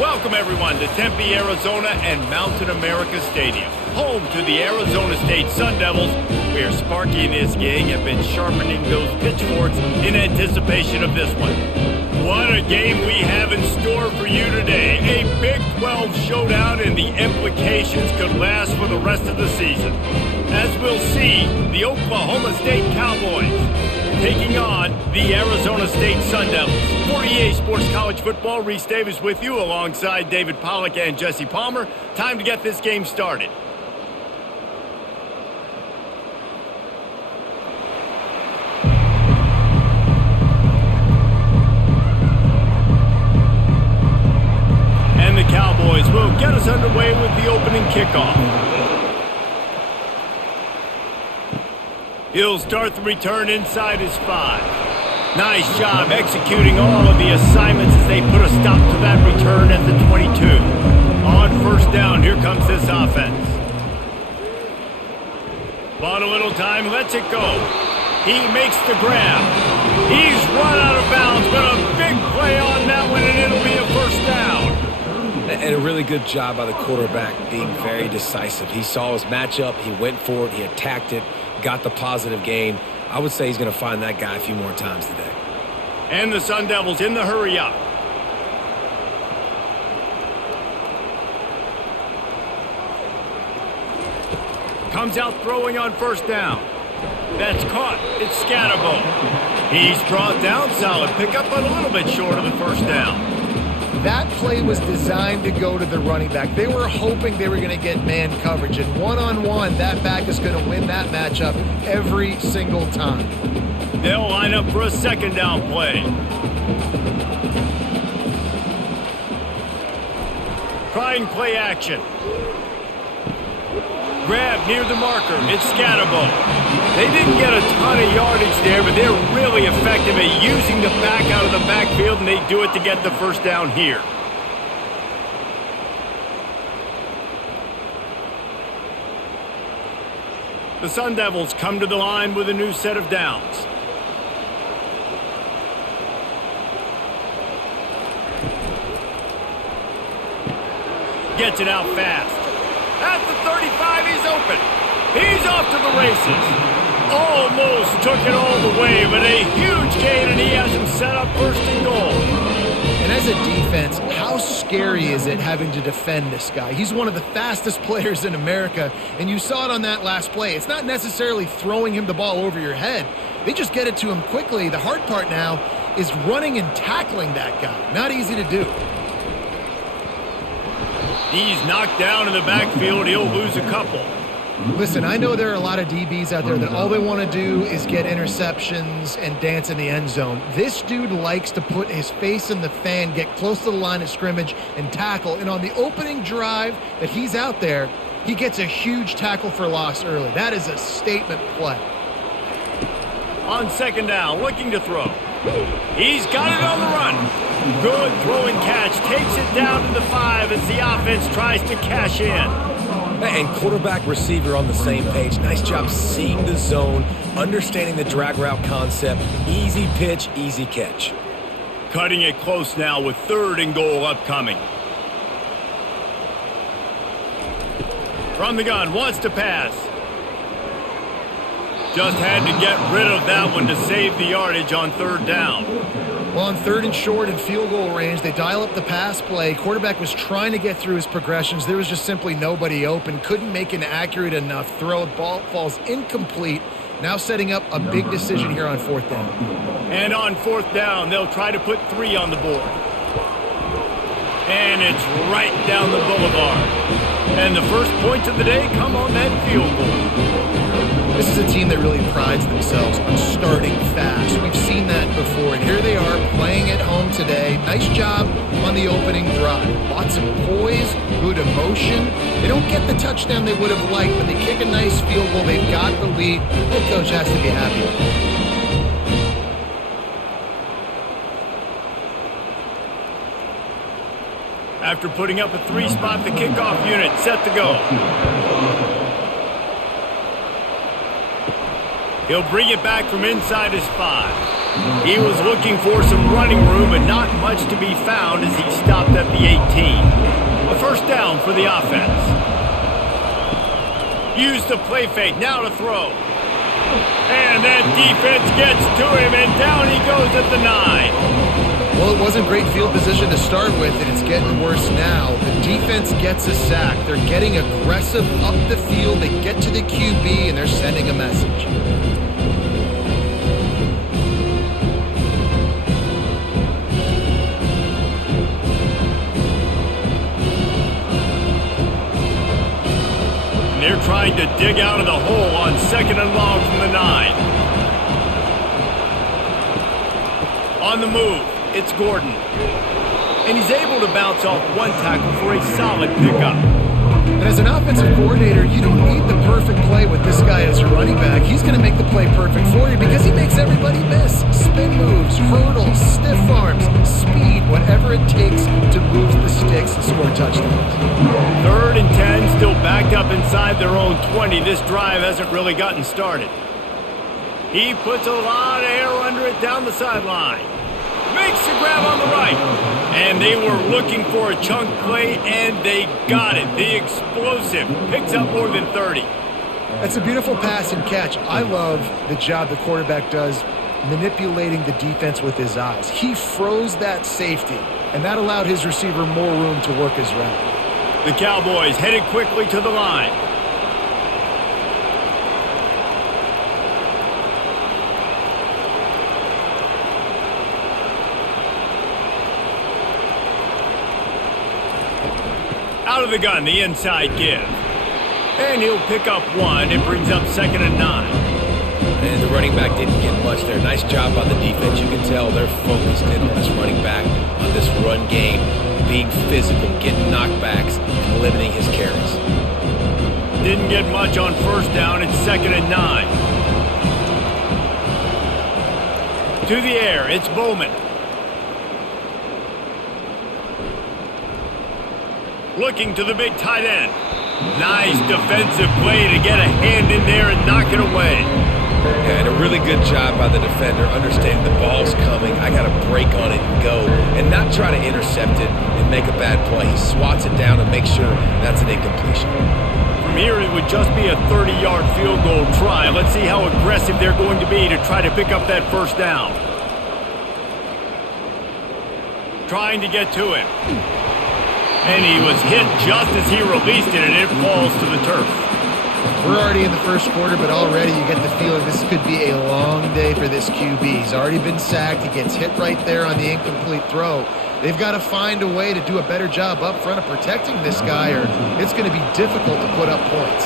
Welcome, everyone, to Tempe, Arizona and Mountain America Stadium, home to the Arizona State Sun Devils, where Sparky and his gang have been sharpening those pitchforks in anticipation of this one. What a game we have in store for you today. A Big 12 showdown, and the implications could last for the rest of the season. As we'll see, the Oklahoma State Cowboys taking on the Arizona State Sun Devils. For EA Sports College Football, Reese Davis with you alongside David Pollack and Jesse Palmer. Time to get this game started. And the Cowboys will get us underway with the opening kickoff. He'll start the return inside his 5. Nice job executing all of the assignments as they put a stop to that return at the 22. On first down, here comes this offense. Bought a little time, lets it go. He makes the grab. He's run out of bounds, but a big play on that one, and it'll be a first down. And a really good job by the quarterback being very decisive. He saw his matchup, he went for it, he attacked it, got the positive gain. I would say he's going to find that guy a few more times today. And the Sun Devils in the hurry up. Comes out throwing on first down. That's caught. It's Scatterbo. He's brought down, solid pickup, but a little bit short of the first down. That play was designed to go to the running back. They were hoping they were going to get man coverage, and one-on-one, that back is going to win that matchup every single time. They'll line up for a second down play. Trying play action. Grab near the marker. It's Scatterbo. They didn't get a ton of yardage there, but they're really effective at using the back out of the backfield, and they do it to get the first down here. The Sun Devils come to the line with a new set of downs. Gets it out fast. At the 35, he's open. He's off to the races. Almost took it all the way, but a huge gain, and he has him set up first and goal. And as a defense, how scary is it having to defend this guy? He's one of the fastest players in America, and you saw it on that last play. It's not necessarily throwing him the ball over your head. They just get it to him quickly. The hard part now is running and tackling that guy. Not easy to do. He's knocked down in the backfield. He'll lose a couple. Listen, I know there are a lot of DBs out there that all they want to do is get interceptions and dance in the end zone. This dude likes to put his face in the fan, get close to the line of scrimmage, and tackle. And on the opening drive that he's out there, he gets a huge tackle for loss early. That is a statement play. On second down, looking to throw. He's got it on the run. Good throwing catch. Takes it down to the 5 as the offense tries to cash in. And quarterback receiver on the same page. Nice job seeing the zone, understanding the drag route concept. Easy pitch, easy catch. Cutting it close now with third and goal upcoming. From the gun, wants to pass. Just had to get rid of that one to save the yardage on third down. Well, on third and short and field goal range, they dial up the pass play. Quarterback was trying to get through his progressions. There was just simply nobody open. Couldn't make an accurate enough throw. Ball falls incomplete. Now setting up a big decision here on fourth down. And on fourth down, they'll try to put 3 on the board. And it's right down the boulevard. And the first points of the day come on that field goal. This is a team that really prides themselves on starting fast. We've seen that before, and here they are playing at home today. Nice job on the opening drive. Lots of poise, good emotion. They don't get the touchdown they would have liked, but they kick a nice field goal. They've got the lead. The coach has to be happy with it. After putting up a 3-spot, the kickoff unit set to go. He'll bring it back from inside his 5. He was looking for some running room, but not much to be found as he stopped at the 18. A first down for the offense. Use the play fake, now to throw. And that defense gets to him, and down he goes at the 9. Well, it wasn't great field position to start with, and it's getting worse now. The defense gets a sack. They're getting aggressive up the field. They get to the QB, and they're sending a message. They're trying to dig out of the hole on 2nd and long from the 9. On the move, it's Gordon. And he's able to bounce off one tackle for a solid pickup. And as an offensive coordinator, you don't need the perfect play with this guy as your running back. He's going to make the play perfect for you because he makes everybody miss. Spin moves, hurdles, stiff arms, speed, whatever it takes to move the sticks and score touchdowns. 3rd and 10, still backed up inside their own 20. This drive hasn't really gotten started. He puts a lot of air under it down the sideline. Makes the grab on the right. And they were looking for a chunk play, and they got it. The explosive picks up more than 30. That's a beautiful pass and catch. I love the job the quarterback does manipulating the defense with his eyes. He froze that safety, and that allowed his receiver more room to work his route. The Cowboys headed quickly to the line. Out of the gun, the inside give. And he'll pick up 1. It brings up 2nd and 9. And the running back didn't get much there. Nice job by the defense. You can tell they're focused in on this running back, on this run game, being physical, getting knockbacks, and limiting his carries. Didn't get much on 1st down. It's 2nd and 9. To the air, it's Bowman. Looking to the big tight end. Nice defensive play to get a hand in there and knock it away. Yeah, and a really good job by the defender, understanding the ball's coming. I got to break on it and go, and not try to intercept it and make a bad play. He swats it down and makes sure that's an incompletion. From here, it would just be a 30-yard field goal try. Let's see how aggressive they're going to be to try to pick up that 1st down. Trying to get to him. And he was hit just as he released it, and it falls to the turf. We're already in the 1st quarter, but already you get the feeling this could be a long day for this QB. He's already been sacked. He gets hit right there on the incomplete throw. They've got to find a way to do a better job up front of protecting this guy, or it's going to be difficult to put up points.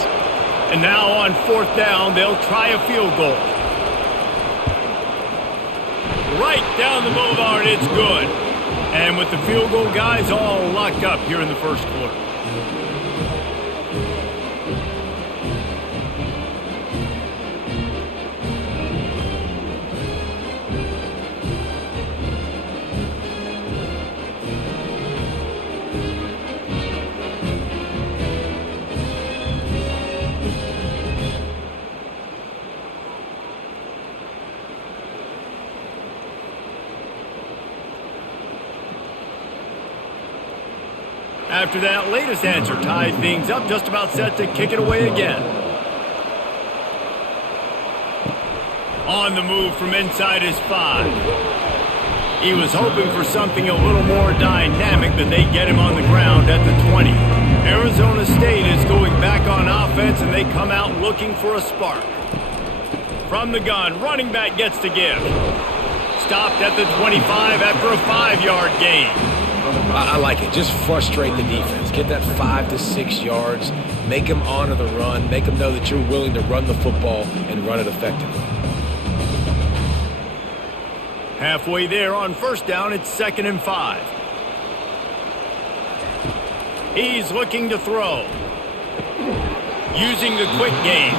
And now on 4th down, they'll try a field goal. Right down the boulevard, it's good. And with the field goal guys all locked up here in the 1st quarter. After that latest answer tied things up, just about set to kick it away again. On the move from inside his 5. He was hoping for something a little more dynamic, but they get him on the ground at the 20. Arizona State is going back on offense, and they come out looking for a spark. From the gun, running back gets to give. Stopped at the 25 after a 5-yard gain. I like it. Just frustrate the defense. Get that 5 to 6 yards. Make them honor the run. Make them know that you're willing to run the football and run it effectively. Halfway there on 1st down, it's 2nd and 5. He's looking to throw. Using the quick game.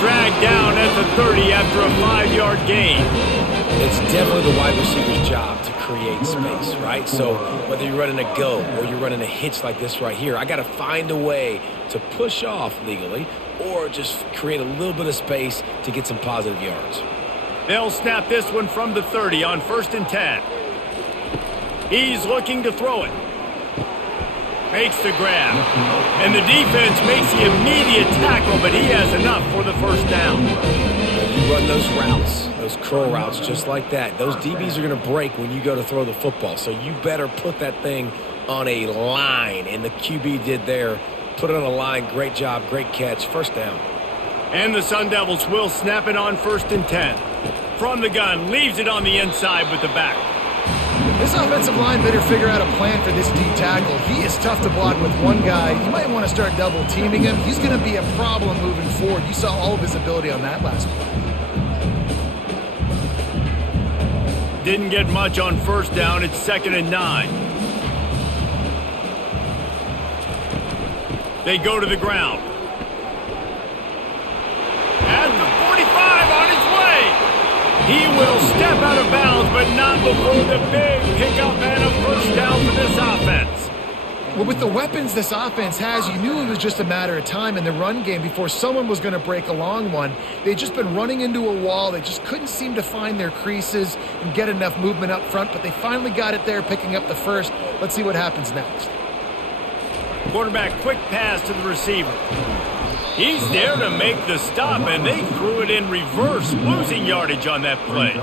Dragged down at the 30 after a 5-yard gain. It's definitely the wide receiver's job to create space, right? So whether you're running a go or you're running a hitch like this right here, I got to find a way to push off legally or just create a little bit of space to get some positive yards. They'll snap this one from the 30 on 1st and 10. He's looking to throw it. Makes the grab. And the defense makes the immediate tackle, but he has enough for the first down. You run those routes, those curl routes just like that. Those DBs are going to break when you go to throw the football, so you better put that thing on a line, and the QB did there. Put it on a line. Great job, great catch. First down. And the Sun Devils will snap it on 1st and 10. From the gun, leaves it on the inside with the back. This offensive line better figure out a plan for this D tackle. He is tough to block with one guy. You might want to start double teaming him. He's going to be a problem moving forward. You saw all of his ability on that last play. Didn't get much on 1st down. It's 2nd and 9. They go to the ground. And the 45 on his way. He will step out of bounds, but not before the big pickup and a first down for this offense. Well, with the weapons this offense has, you knew it was just a matter of time in the run game before someone was going to break a long one. They'd just been running into a wall. They just couldn't seem to find their creases and get enough movement up front, but they finally got it there, picking up the first. Let's see what happens next. Quarterback, quick pass to the receiver. He's there to make the stop, and they threw it in reverse, losing yardage on that play.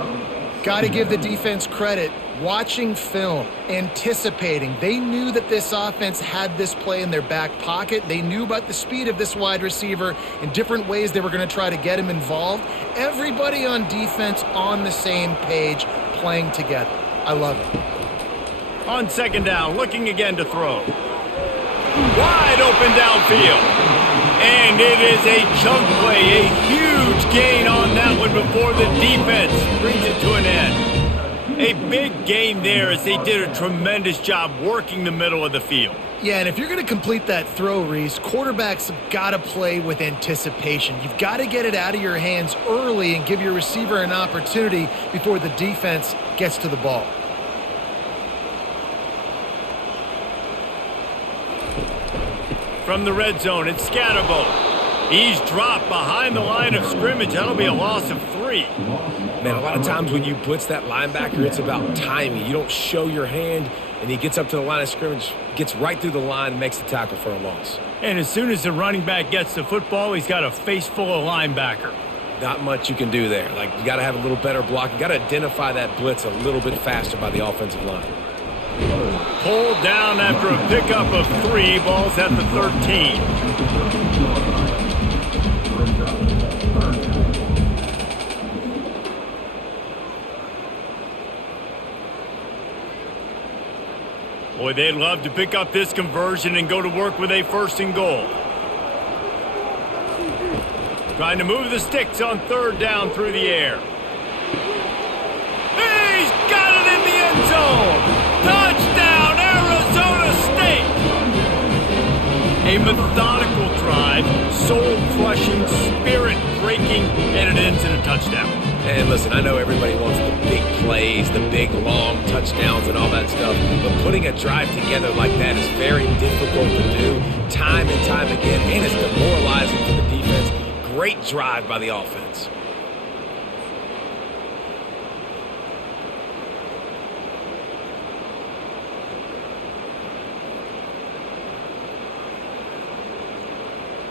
Got to give the defense credit. Watching film, anticipating. They knew that this offense had this play in their back pocket. They knew about the speed of this wide receiver and different ways they were going to try to get him involved. Everybody on defense on the same page, playing together. I love it. On 2nd down, looking again to throw. Wide open downfield. And it is a chunk play, a huge gain on that one before the defense brings it to an end. A big gain there as they did a tremendous job working the middle of the field. Yeah, and if you're going to complete that throw, Reese, quarterbacks have got to play with anticipation. You've got to get it out of your hands early and give your receiver an opportunity before the defense gets to the ball. From the red zone, it's Scatterbo. He's dropped behind the line of scrimmage. That'll be a loss of 3. Man, a lot of times when you blitz that linebacker, it's about timing. You don't show your hand, and he gets up to the line of scrimmage, gets right through the line, and makes the tackle for a loss. And as soon as the running back gets the football, he's got a face full of linebacker. Not much you can do there. Like, you got to have a little better block. You got to identify that blitz a little bit faster by the offensive line. Pulled down after a pickup of 3. Ball's at the 13. Boy, they'd love to pick up this conversion and go to work with a 1st and goal. Trying to move the sticks on 3rd down through the air. He's got it in the end zone! Touchdown, Arizona State! A methodical drive, soul-crushing, spirit-breaking, and it ends in a touchdown. And listen, I know everybody wants the big plays, the big, long touchdowns and all that stuff, but putting a drive together like that is very difficult to do time and time again, and it's demoralizing for the defense. Great drive by the offense.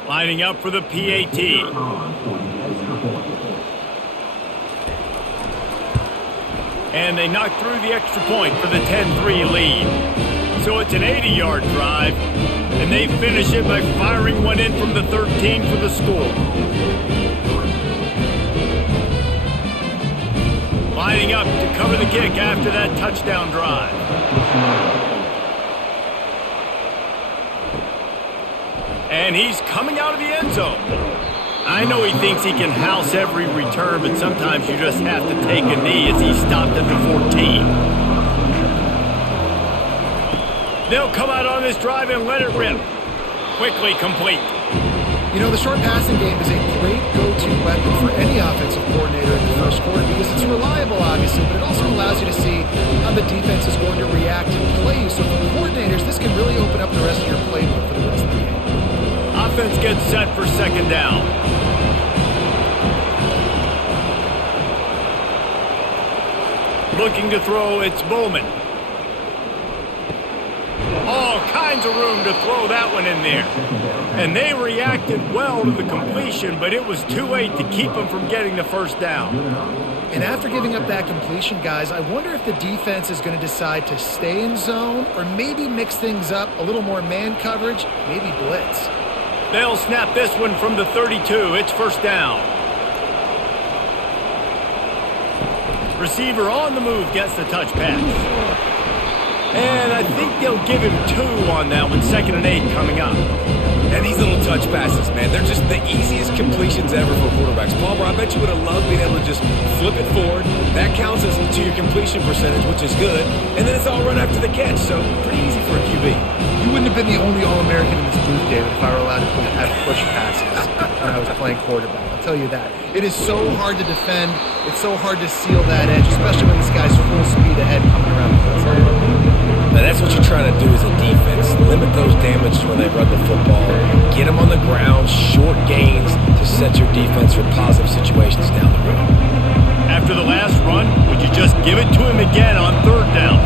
Lining up for the PAT. And they knock through the extra point for the 10-3 lead. So it's an 80-yard drive, and they finish it by firing one in from the 13 for the score. Lining up to cover the kick after that touchdown drive. And he's coming out of the end zone. I know he thinks he can house every return, but sometimes you just have to take a knee as he stopped at the 14. They'll come out on this drive and let it rip. Quickly complete. You know, the short passing game is a great go-to weapon for any offensive coordinator in the first quarter because it's reliable, obviously, but it also allows you to see how the defense is going to react and play you. So for coordinators, this can really open up the rest of your playbook for the rest of the game. Offense gets set for 2nd down. Looking to throw, it's Bowman. All kinds of room to throw that one in there. And they reacted well to the completion, but it was too late to keep them from getting the first down. And after giving up that completion, guys, I wonder if the defense is going to decide to stay in zone or maybe mix things up, a little more man coverage, maybe blitz. They'll snap this one from the 32. It's first down. Receiver on the move gets the touch pass. And I think they'll give him 2 on that one. 2nd and 8 coming up. And these little touch passes, man, they're just the easiest completions ever for quarterbacks. Palmer, I bet you would have loved being able to just flip it forward. That counts as to your completion percentage, which is good. And then it's all run after the catch, so pretty easy for a QB. You wouldn't have been the only All-American in this booth, David, if I were allowed to have push passes when I was playing quarterback. I'll tell you that. It is so hard to defend. It's so hard to seal that edge, especially when this guy's full speed ahead coming around the outside. Now that's what you're trying to do as a defense. Limit those damages when they run the football. Get them on the ground, short gains to set your defense for positive situations down the road. After the last run, would you just give it to him again on 3rd down?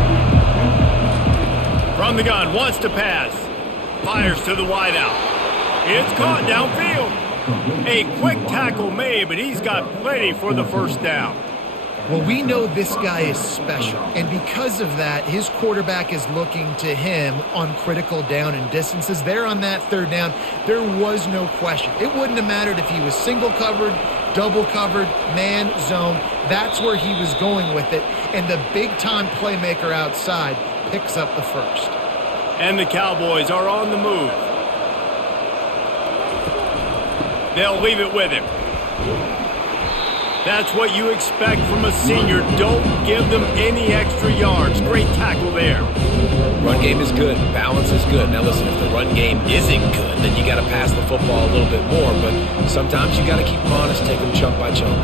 From the gun, wants to pass. Fires to the wideout. It's caught downfield. A quick tackle made, but he's got plenty for the first down. Well, we know this guy is special, and because of that, his quarterback is looking to him on critical down and distances. There on that 3rd down, there was no question. It wouldn't have mattered if he was single covered, double covered, man, zone. That's where he was going with it, and the big-time playmaker outside picks up the first. And the Cowboys are on the move. They'll leave it with him. That's what you expect from a senior. Don't give them any extra yards. Great tackle there. Run game is good. Balance is good. Now listen, if the run game isn't good, then you got to pass the football a little bit more. But sometimes you got to keep them honest, take them chunk by chunk.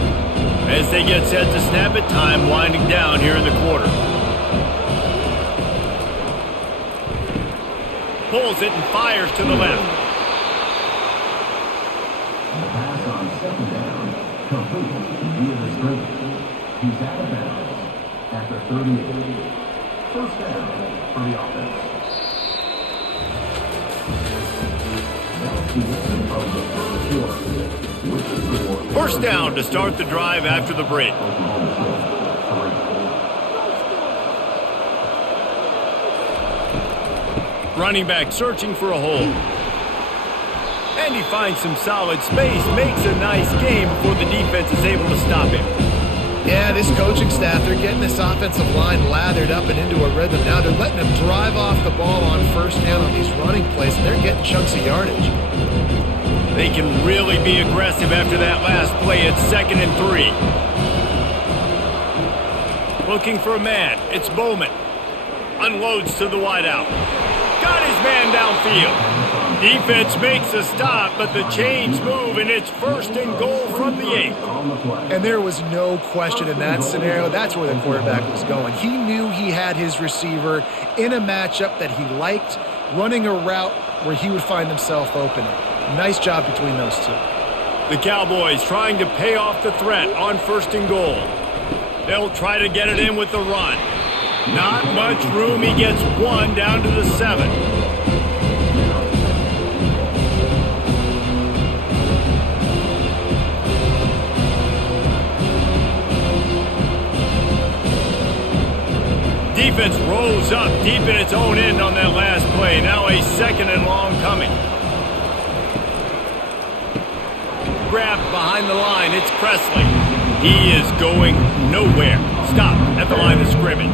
As they get set to snap it, time winding down here in the quarter. Pulls it and fires to the left. He's out of bounds after 38. First down for the offense. That's the end of the first quarter. First down to start the drive after the break. Running back searching for a hole. And he finds some solid space, makes a nice game before the defense is able to stop him. Yeah, this coaching staff, they're getting this offensive line lathered up and into a rhythm. Now they're letting them drive off the ball on first down on these running plays, and they're getting chunks of yardage. They can really be aggressive after that last play. It's 2nd and 3. Looking for a man. It's Bowman. Unloads to the wideout. Got his man downfield. Defense makes a stop, but the chains move, and it's 1st and goal from the 8. And there was no question in that scenario. That's where the quarterback was going. He knew he had his receiver in a matchup that he liked, running a route where he would find himself opening. Nice job between those two. The Cowboys trying to pay off the threat on 1st and goal. They'll try to get it in with the run. Not much room. He gets 1 down to the 7. Defense rolls up deep in its own end on that last play. Now a 2nd and long coming. Grabbed behind the line. It's Presley. He is going nowhere. Stop at the line of scrimmage.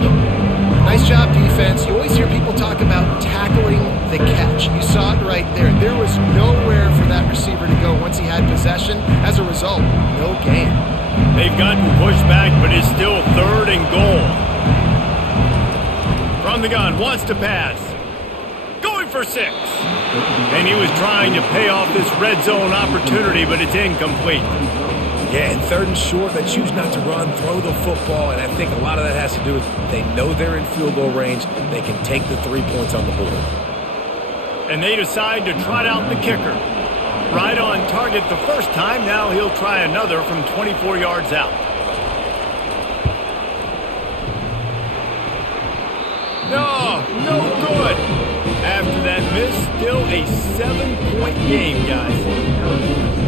Nice job, defense. You always hear people talk about tackling the catch. You saw it right there. There was nowhere for that receiver to go once he had possession. As a result, no gain. They've gotten pushed back, but it's still 3rd and goal. From the gun, wants to pass. Going for 6. And he was trying to pay off this red zone opportunity, but it's incomplete. Yeah, and 3rd and short, they choose not to run, throw the football, and I think a lot of that has to do with they know they're in field goal range. They can take the 3 points on the board. And they decide to trot out the kicker. Right on target the first time. Now he'll try another from 24 yards out. a 7-point game, guys.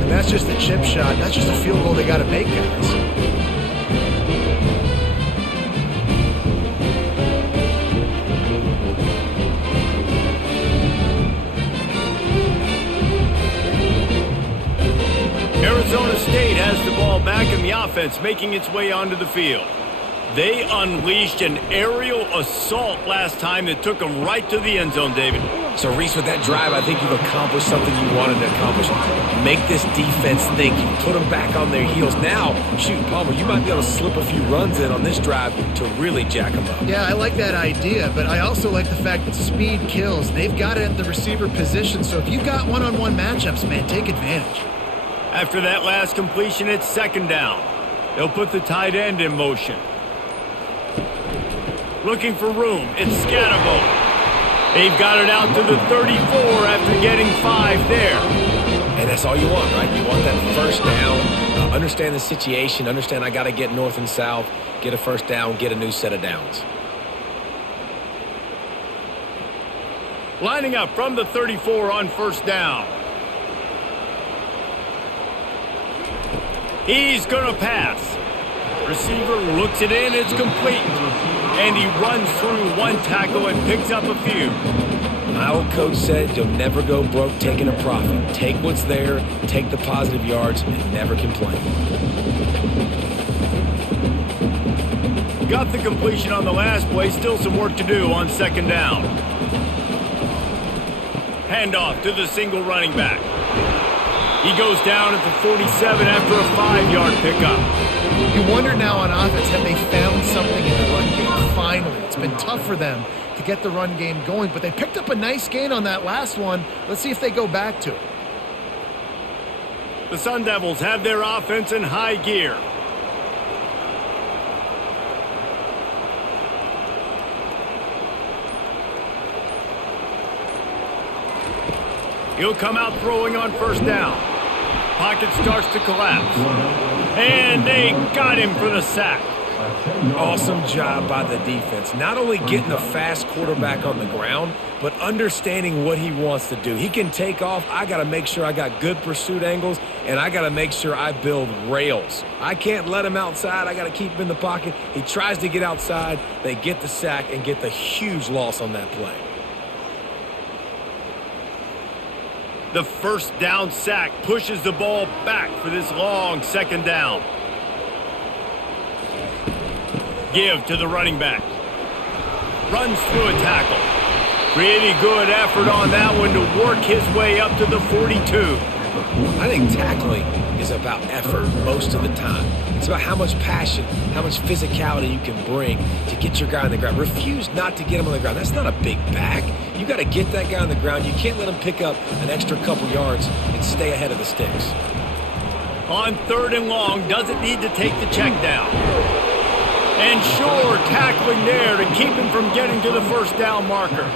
And that's just a chip shot. That's just a field goal they got to make, guys. Arizona State has the ball back in the offense, making its way onto the field. They unleashed an aerial assault last time that took them right to the end zone, David. So, Reese, with that drive, I think you've accomplished something you wanted to accomplish. Make this defense think. You put them back on their heels. Now, shoot, Palmer, you might be able to slip a few runs in on this drive to really jack them up. Yeah, I like that idea, but I also like the fact that speed kills. They've got it at the receiver position, so if you've got one-on-one matchups, man, take advantage. After that last completion, it's second down. They'll put the tight end in motion. Looking for room. It's Scatterbo. They've got it out to the 34 after getting 5 there. And that's all you want, right? You want that first down. Understand the situation. Understand I got to get north and south, get a first down, get a new set of downs. Lining up from the 34 on first down. He's going to pass. Receiver looks it in. It's complete. And he runs through one tackle and picks up a few. My old coach said you'll never go broke taking a profit. Take what's there, take the positive yards, and never complain. Got the completion on the last play. Still some work to do on second down. Handoff to the single running back. He goes down at the 47 after a 5-yard pickup. You wonder now on offense, have they found something in the run game? Finally, it's been tough for them to get the run game going, but they picked up a nice gain on that last one. Let's see if they go back to it. The Sun Devils have their offense in high gear. He'll come out throwing on first down. Pocket starts to collapse. And they got him for the sack. Awesome job by the defense. Not only getting a fast quarterback on the ground, but understanding what he wants to do. He can take off. I got to make sure I got good pursuit angles, and I got to make sure I build rails. I can't let him outside. I got to keep him in the pocket. He tries to get outside. They get the sack and get the huge loss on that play. The first down sack pushes the ball back for this long second down. Give to the running back. Runs through a tackle. Pretty good effort on that one to work his way up to the 42. I think tackling is about effort most of the time. It's about how much passion, how much physicality you can bring to get your guy on the ground. Refuse not to get him on the ground. That's not a big back. You got to get that guy on the ground. You can't let him pick up an extra couple yards and stay ahead of the sticks. On third and long, doesn't need to take the check down. And sure, tackling there to keep him from getting to the first down marker.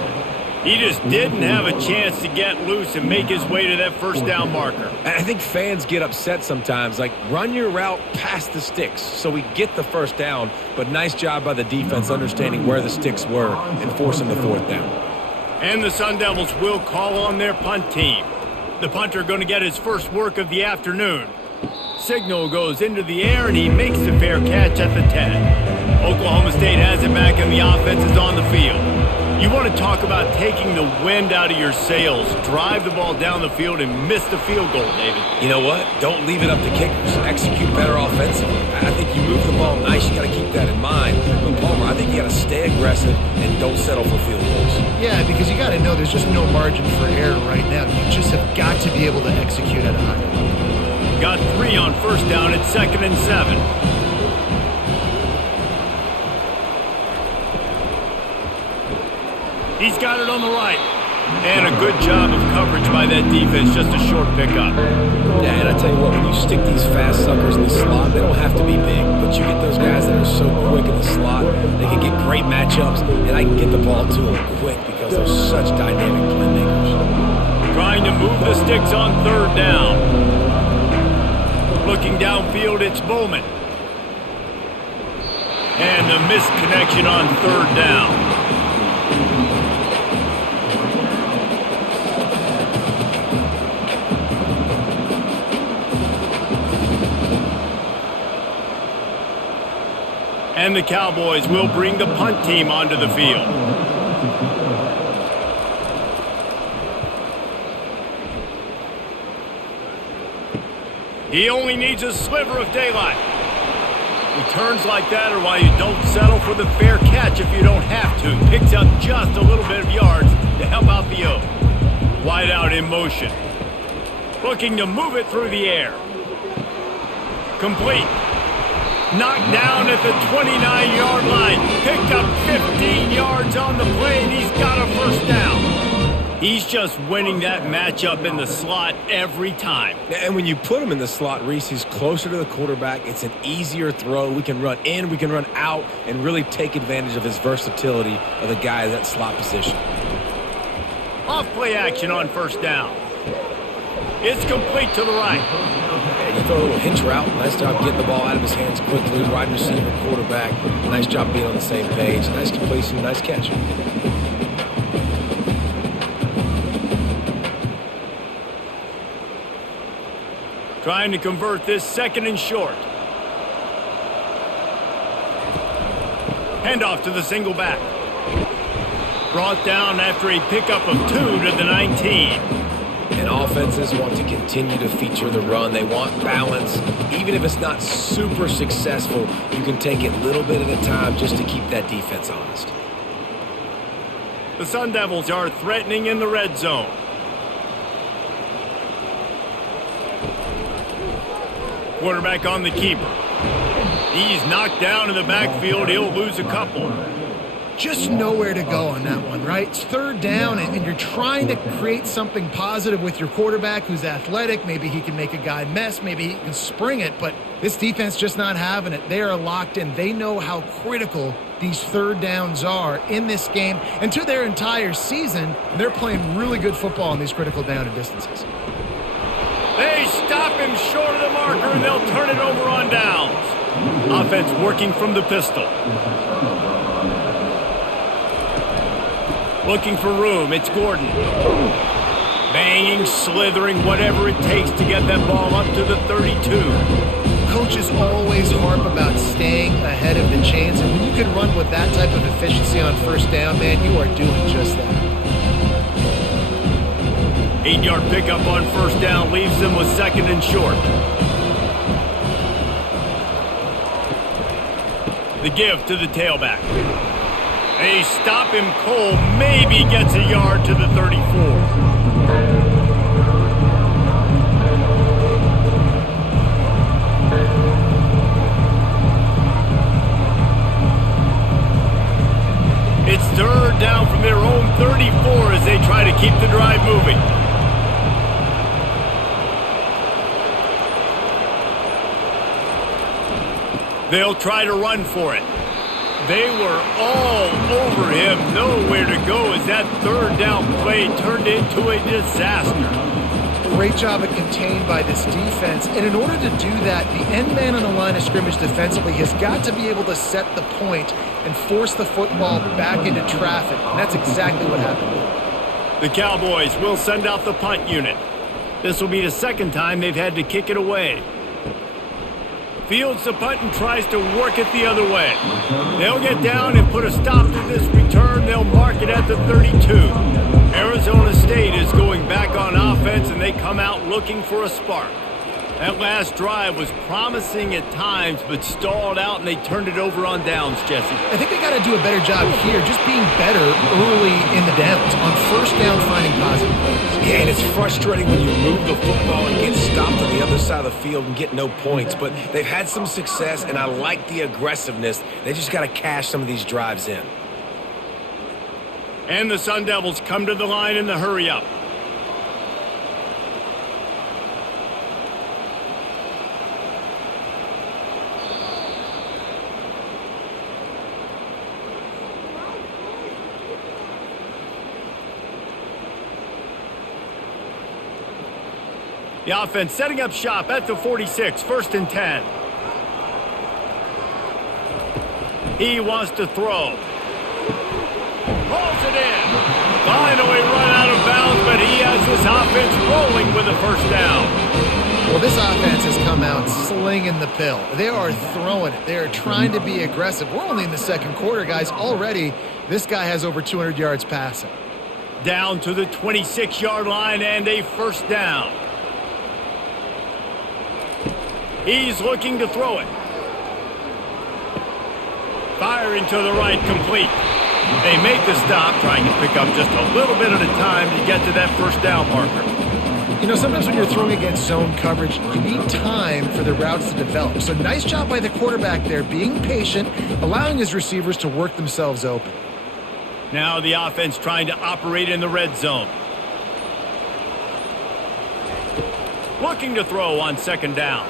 He just didn't have a chance to get loose and make his way to that first down marker. And I think fans get upset sometimes, like run your route past the sticks so we get the first down, but nice job by the defense understanding where the sticks were and forcing the fourth down. And the Sun Devils will call on their punt team. The punter going to get his first work of the afternoon. Signal goes into the air, and he makes the fair catch at the 10. Oklahoma State has it back, and the offense is on the field. You want to talk about taking the wind out of your sails. Drive the ball down the field and miss the field goal, David. You know what? Don't leave it up to kickers. Execute better offensively. I think you move the ball nice. You got to keep that in mind. But Palmer, I think you got to stay aggressive and don't settle for field goals. Yeah, because you got to know there's just no margin for error right now. You just have got to be able to execute at a higher level. Got 3 on first down at 2nd and 7. He's got it on the right. And a good job of coverage by that defense. Just a short pickup. Yeah, and I tell you what, when you stick these fast suckers in the slot, they don't have to be big. But you get those guys that are so quick in the slot, they can get great matchups, and I can get the ball to them quick because they're such dynamic playmakers. Trying to move the sticks on third down. Looking downfield, it's Bowman. And the missed connection on third down. And the Cowboys will bring the punt team onto the field. He only needs a sliver of daylight. Returns like that are why you don't settle for the fair catch if you don't have to. Picks up just a little bit of yards to help out the O. Wide out in motion. Looking to move it through the air. Complete. Knocked down at the 29-yard line. Picked up 15 yards on the play, and he's got a first down. He's just winning that matchup in the slot every time. And when you put him in the slot, Reese, he's closer to the quarterback. It's an easier throw. We can run in, we can run out, and really take advantage of his versatility of the guy in that slot position. Off play action on first down. It's complete to the right. Yeah, you throw a little hitch route. Nice job getting the ball out of his hands quickly. Wide receiver, quarterback. Nice job being on the same page. Nice completion, nice catch. Trying to convert this second and short. Handoff to the single back. Brought down after a pickup of 2 to the 19. And offenses want to continue to feature the run. They want balance. Even if it's not super successful, you can take it a little bit at a time just to keep that defense honest. The Sun Devils are threatening in the red zone. Quarterback on the keeper. He's knocked down in the backfield. He'll lose a couple. Just nowhere to go on that one, right? It's third down, and you're trying to create something positive with your quarterback who's athletic. Maybe he can make a guy miss. Maybe he can spring it, but this defense just not having it. They are locked in. They know how critical these third downs are in this game and to their entire season. They're playing really good football in these critical down and distances. They stop him short of the marker, and they'll turn it over on downs. Offense working from the pistol. Looking for room. It's Gordon. Banging, slithering, whatever it takes to get that ball up to the 32. Coaches always harp about staying ahead of the chains, and when you can run with that type of efficiency on first down, man, you are doing just that. 8-yard pickup on first down leaves them with second and short. The give to the tailback. They stop him cold, maybe gets a yard to the 34. It's third down from their own 34 as they try to keep the drive moving. They'll try to run for it. They were all over him, nowhere to go as that third down play turned into a disaster. Great job of contained by this defense, and in order to do that, the end man on the line of scrimmage defensively has got to be able to set the point and force the football back into traffic, and that's exactly what happened. The Cowboys will send out the punt unit. This will be the second time they've had to kick it away. Fields the punt and tries to work it the other way. They'll get down and put a stop to this return. They'll mark it at the 32. Arizona State is going back on offense, and they come out looking for a spark. That last drive was promising at times, but stalled out, and they turned it over on downs, Jesse. I think they got to do a better job here, just being better early in the downs. On first down, finding positive plays. Yeah, and it's frustrating when you move the football and get stopped on the other side of the field and get no points. But they've had some success, and I like the aggressiveness. They just got to cash some of these drives in. And the Sun Devils come to the line in the hurry-up. The offense setting up shop at the 46, first and 10. He wants to throw. Pulls it in. Finally run out of bounds, but he has his offense rolling with a first down. Well, this offense has come out slinging the pill. They are throwing it. They are trying to be aggressive. We're only in the second quarter, guys. Already, this guy has over 200 yards passing. Down to the 26-yard line and a first down. He's looking to throw it. Firing to the right, complete. They make the stop, trying to pick up just a little bit at a time to get to that first down marker. You know, sometimes when you're throwing against zone coverage, you need time for the routes to develop. So nice job by the quarterback there, being patient, allowing his receivers to work themselves open. Now the offense trying to operate in the red zone. Looking to throw on second down.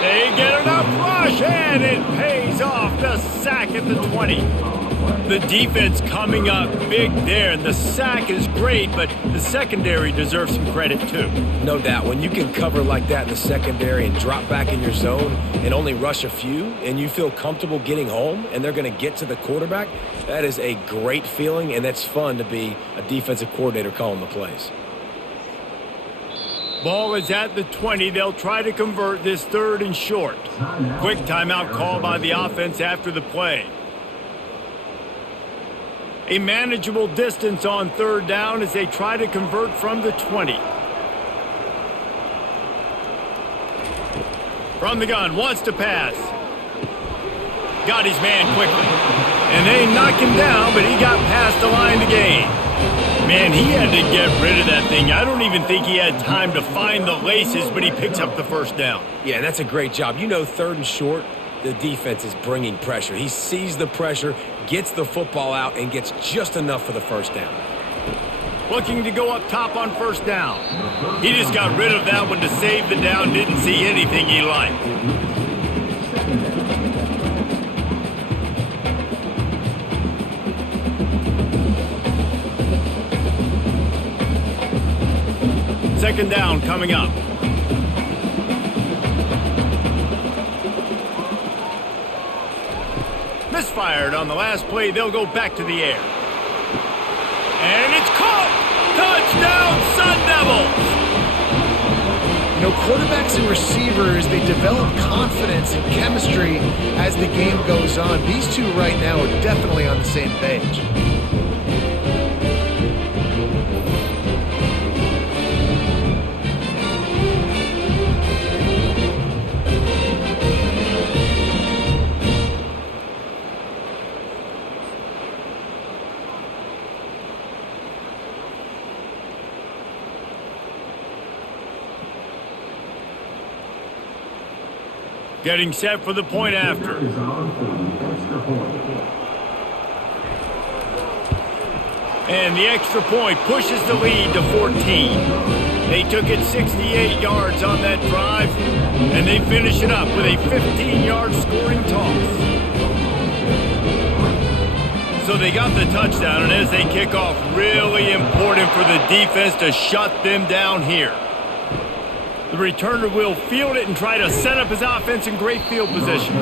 They get enough rush, and it pays off. The sack at the 20. The defense coming up big there, and the sack is great, but the secondary deserves some credit too. No doubt. When you can cover like that in the secondary and drop back in your zone and only rush a few, and you feel comfortable getting home, and they're going to get to the quarterback, that is a great feeling, and that's fun to be a defensive coordinator calling the plays. Ball is at the 20. They'll try to convert this third and short. Quick timeout call by the offense after the play. A manageable distance on third down as they try to convert from the 20. From the gun, wants to pass. Got his man quickly. And they knock him down, but he got past the line to gain. Man, he had to get rid of that thing. I don't even think he had time to find the laces, but he picks up the first down. Yeah, that's a great job. You know, third and short, the defense is bringing pressure. He sees the pressure, gets the football out, and gets just enough for the first down. Looking to go up top on first down. He just got rid of that one to save the down. Didn't see anything he liked. Second down coming up. Misfired on the last play. They'll go back to the air. And it's caught! Touchdown, Sun Devils! You know, quarterbacks and receivers, they develop confidence and chemistry as the game goes on. These two right now are definitely on the same page. Getting set for the point after. And the extra point pushes the lead to 14. They took it 68 yards on that drive, and they finish it up with a 15-yard scoring toss. So they got the touchdown, and as they kick off, really important for the defense to shut them down here. The returner will field it and try to set up his offense in great field position.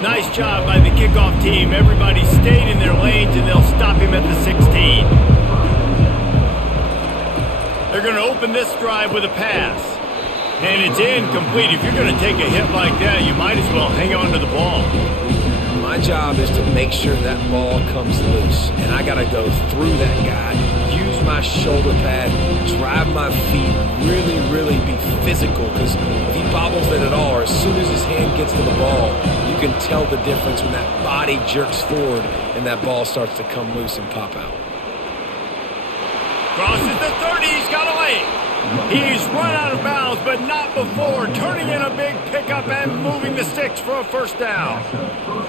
Nice job by the kickoff team. Everybody stayed in their lanes, and they'll stop him at the 16. They're going to open this drive with a pass. And it's incomplete. If you're going to take a hit like that, you might as well hang on to the ball. My job is to make sure that ball comes loose, and I got to go through that guy, use my shoulder pad, drive my feet, really be physical, because if he bobbles it at all, or as soon as his hand gets to the ball, you can tell the difference when that body jerks forward and that ball starts to come loose and pop out. Crosses the 30, he's got a lane. He's run out of bounds, but not before turning in a big pickup and moving the sticks for a first down.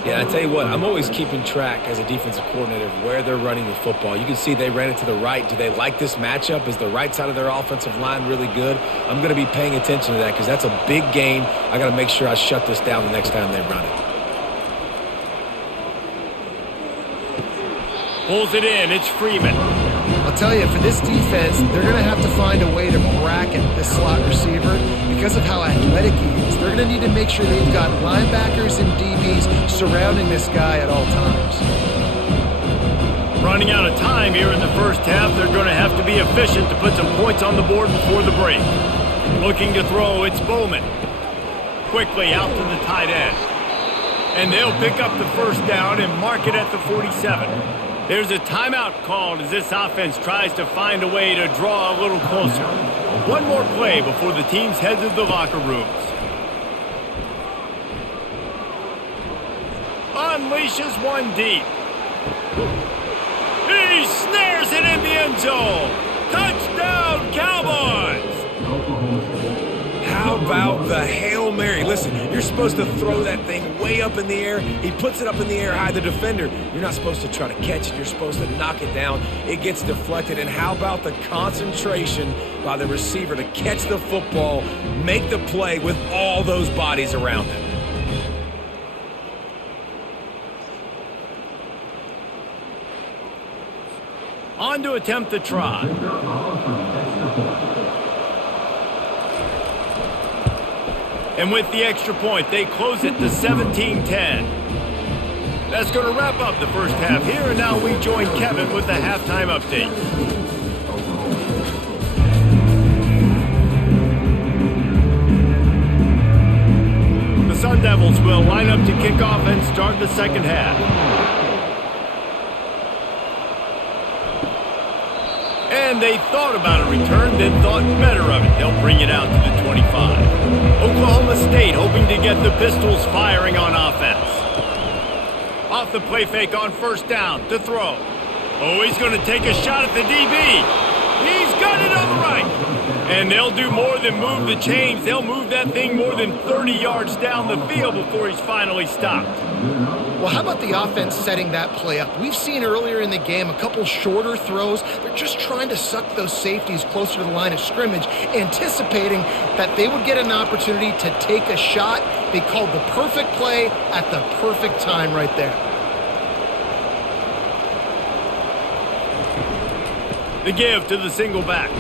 Yeah, I tell you what, I'm always keeping track as a defensive coordinator of where they're running the football. You can see they ran it to the right. Do they like this matchup? Is the right side of their offensive line really good? I'm going to be paying attention to that because that's a big game. I got to make sure I shut this down the next time they run it. Pulls it in. It's Freeman. I'll tell you, for this defense, they're going to have to find a way to bracket this slot receiver because of how athletic he is. They're going to need to make sure they've got linebackers and DBs surrounding this guy at all times. Running out of time here in the first half. They're going to have to be efficient to put some points on the board before the break. Looking to throw, it's Bowman. Quickly out to the tight end. And they'll pick up the first down and mark it at the 47. There's a timeout called as this offense tries to find a way to draw a little closer. One more play before the teams head to the locker rooms. Unleashes one deep. He snares it in the end zone. Touchdown, Cowboys! How about the Hail Mary? Listen, you're supposed to throw that thing way up in the air. He puts it up in the air high, the defender. You're not supposed to try to catch it. You're supposed to knock it down. It gets deflected. And how about the concentration by the receiver to catch the football, make the play with all those bodies around him? On to attempt the try. And with the extra point, they close it to 17-10. That's going to wrap up the first half here, and now we join Kevin with the halftime update. The Sun Devils will line up to kick off and start the second half. And they thought about a return, then thought better of it. They'll bring it out to the 25. Oklahoma State hoping to get the Pistols firing on offense. Off the play fake on first down to throw. Oh, he's going to take a shot at the DB. He's got it on the right. And they'll do more than move the chains. They'll move that thing more than 30 yards down the field before he's finally stopped. Well, how about the offense setting that play up? We've seen earlier in the game a couple shorter throws. They're just trying to suck those safeties closer to the line of scrimmage, anticipating that they would get an opportunity to take a shot. They called the perfect play at the perfect time right there. The give to the single back.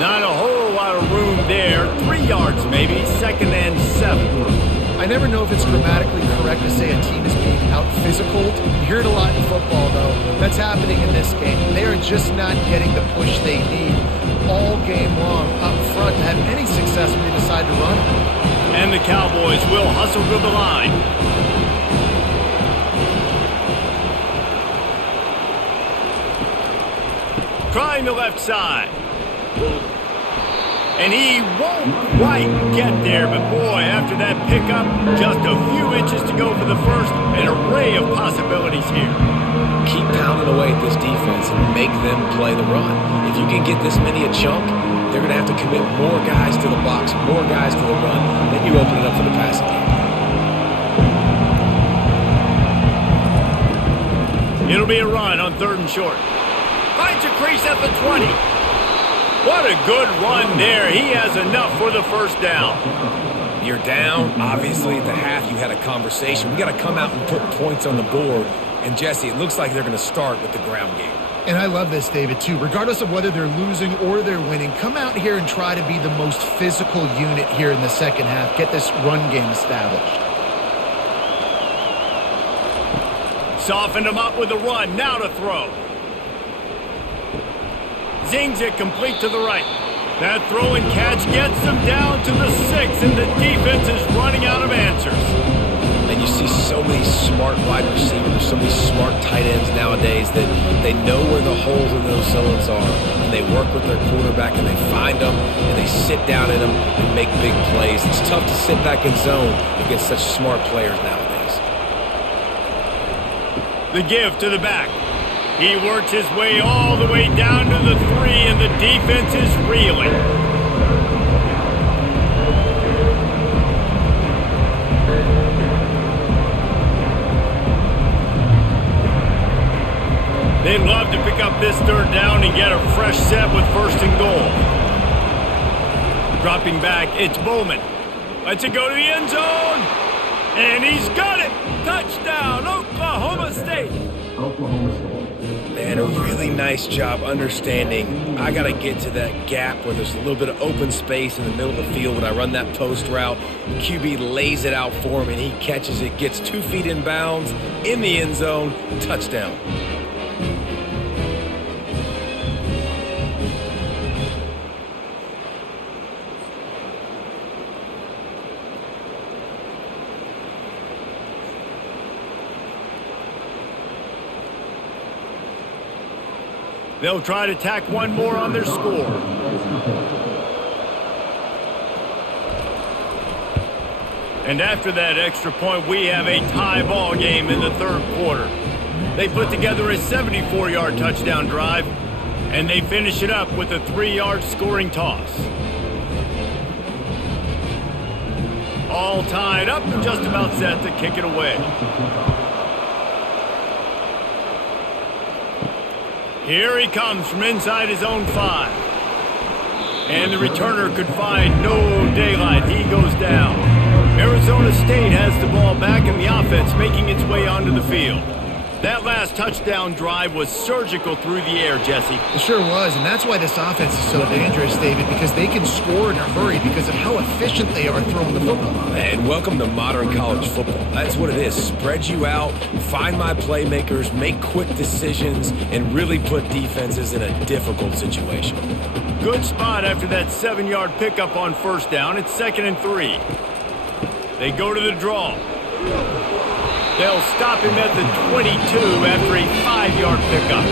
Not a whole lot of room there. 3 yards maybe, 2nd and 7. I never know if it's grammatically correct to say a team is being out-physicaled. You hear it a lot in football, though. That's happening in this game. They are just not getting the push they need all game long up front to have any success when they decide to run. And the Cowboys will hustle to the line. Trying the left side. And he won't quite get there, but boy, after that pickup, just a few inches to go for the first, an array of possibilities here. Keep pounding away at this defense and make them play the run. If you can get this many a chunk, they're going to have to commit more guys to the box, more guys to the run, then you open it up for the passing game. It'll be a run on 3rd and short. Finds a crease at the 20. What a good run there. He has enough for the first down. You're down. Obviously, at the half, you had a conversation. We got to come out and put points on the board. And, Jesse, it looks like they're going to start with the ground game. And I love this, David, too. Regardless of whether they're losing or they're winning, come out here and try to be the most physical unit here in the second half. Get this run game established. Softened him up with a run. Now to throw. Zings it complete to the right. That throw and catch gets them down to the 6, and the defense is running out of answers. And you see so many smart wide receivers, so many smart tight ends nowadays that they know where the holes in those zones are, and they work with their quarterback, and they find them, and they sit down in them and make big plays. It's tough to sit back in zone against such smart players nowadays. The give to the back. He works his way all the way down to the 3, and the defense is reeling. They'd love to pick up this 3rd down and get a fresh set with 1st and goal. Dropping back, it's Bowman. Lets it go to the end zone. And he's got it. Touchdown, Oklahoma State. Oklahoma State. Man, a really nice job understanding I got to get to that gap where there's a little bit of open space in the middle of the field when I run that post route. QB lays it out for him, and he catches it, gets 2 feet in bounds, in the end zone, touchdown. They'll try to tack one more on their score. And after that extra point, we have a tie ball game in the third quarter. They put together a 74-yard touchdown drive, and they finish it up with a 3-yard scoring toss. All tied up and just about set to kick it away. Here he comes from inside his own 5. And the returner could find no daylight. He goes down. Arizona State has the ball back in the offense, making its way onto the field. That last touchdown drive was surgical through the air, Jesse. It sure was, and that's why this offense is so dangerous, David, because they can score in a hurry because of how efficient they are throwing the football. And welcome to modern college football. That's what it is. Spread you out, find my playmakers, make quick decisions, and really put defenses in a difficult situation. Good spot after that 7-yard pickup on first down. It's 2nd and 3. They go to the draw. They'll stop him at the 22 after a 5-yard pickup.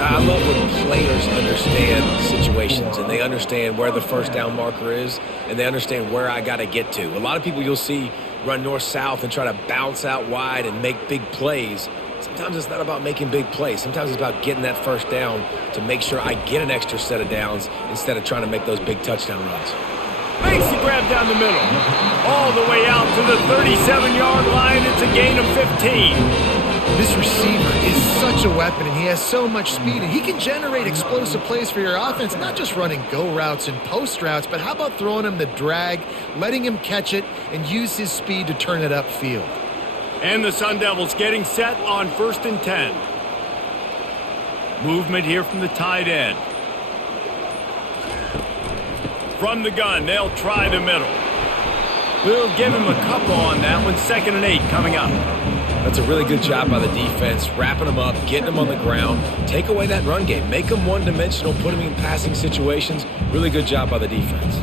I love when players understand situations and they understand where the first down marker is and they understand where I got to get to. A lot of people you'll see run north-south and try to bounce out wide and make big plays. Sometimes it's not about making big plays. Sometimes it's about getting that first down to make sure I get an extra set of downs instead of trying to make those big touchdown runs. Makes the grab down the middle. All the way out to the 37-yard line. It's a gain of 15. This receiver is such a weapon, and he has so much speed, and he can generate explosive plays for your offense, not just running go routes and post routes, but how about throwing him the drag, letting him catch it, and use his speed to turn it upfield. And the Sun Devils getting set on 1st and 10. Movement here from the tight end. From the gun, they'll try the middle. We'll give him a couple on that one. 2nd and 8 coming up. That's a really good job by the defense, wrapping them up, getting them on the ground. Take away that run game. Make them one-dimensional, put them in passing situations. Really good job by the defense.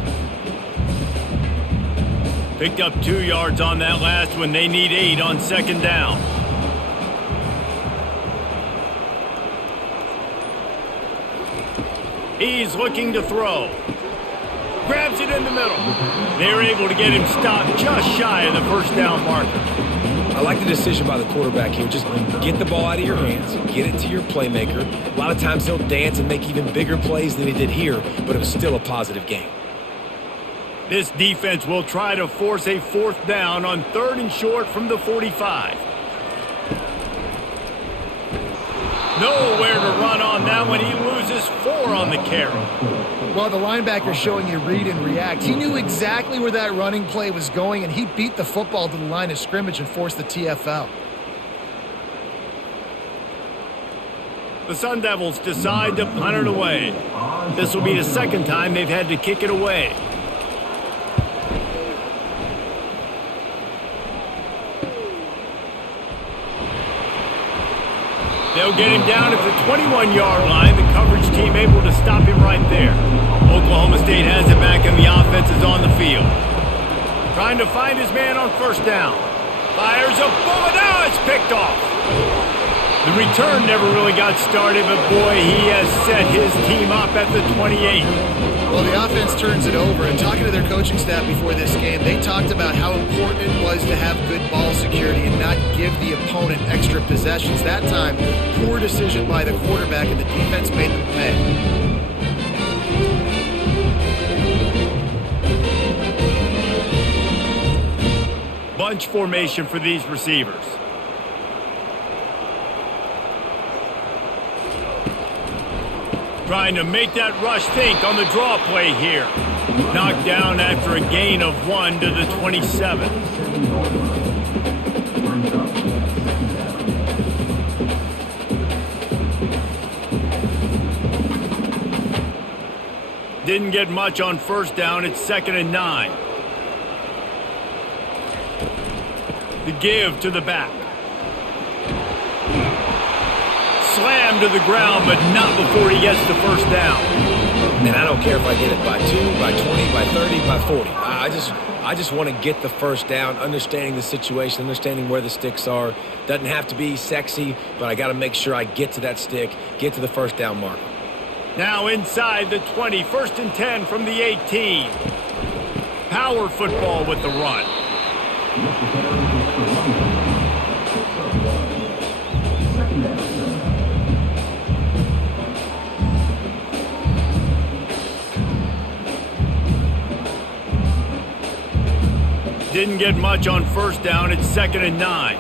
Picked up 2 yards on that last one. They need 8 on 2nd down. He's looking to throw. Grabs it in the middle. They're able to get him stopped just shy of the first down marker. I like the decision by the quarterback here. Just get the ball out of your hands, get it to your playmaker. A lot of times he'll dance and make even bigger plays than he did here, but it was still a positive game. This defense will try to force a 4th down on 3rd and short from the 45. Nowhere to run on that one. He loses 4 on the carry. Well, the linebacker showing you read and react. He knew exactly where that running play was going, and he beat the football to the line of scrimmage and forced the TFL. The Sun Devils decide to punt it away. This will be the 2nd time they've had to kick it away. They'll get him down at the 21-yard line. The coverage team able to stop him right there. Oklahoma State has it back and the offense is on the field. Trying to find his man on first down. Fires a bullet. Now it's picked off. The return never really got started, but boy, he has set his team up at the 28. Well, the offense turns it over, and talking to their coaching staff before this game, they talked about how important it was to have good ball security and not give the opponent extra possessions. That time, poor decision by the quarterback, and the defense made them pay. Bunch formation for these receivers. Trying to make that rush think on the draw play here. Knocked down after a gain of 1 to the 27. Didn't get much on first down. It's 2nd and 9. The give to the back. Slammed to the ground, but not before he gets the first down. And I don't care if I get it by 2, by 20, by 30, by 40. I I just want to get the first down, understanding the situation, understanding where the sticks are. Doesn't have to be sexy, but I got to make sure I get to that stick, get to the first down mark. Now inside the 20, 1st and 10 from the 18. Power football with the run. Didn't get much on 1st down. It's 2nd and 9.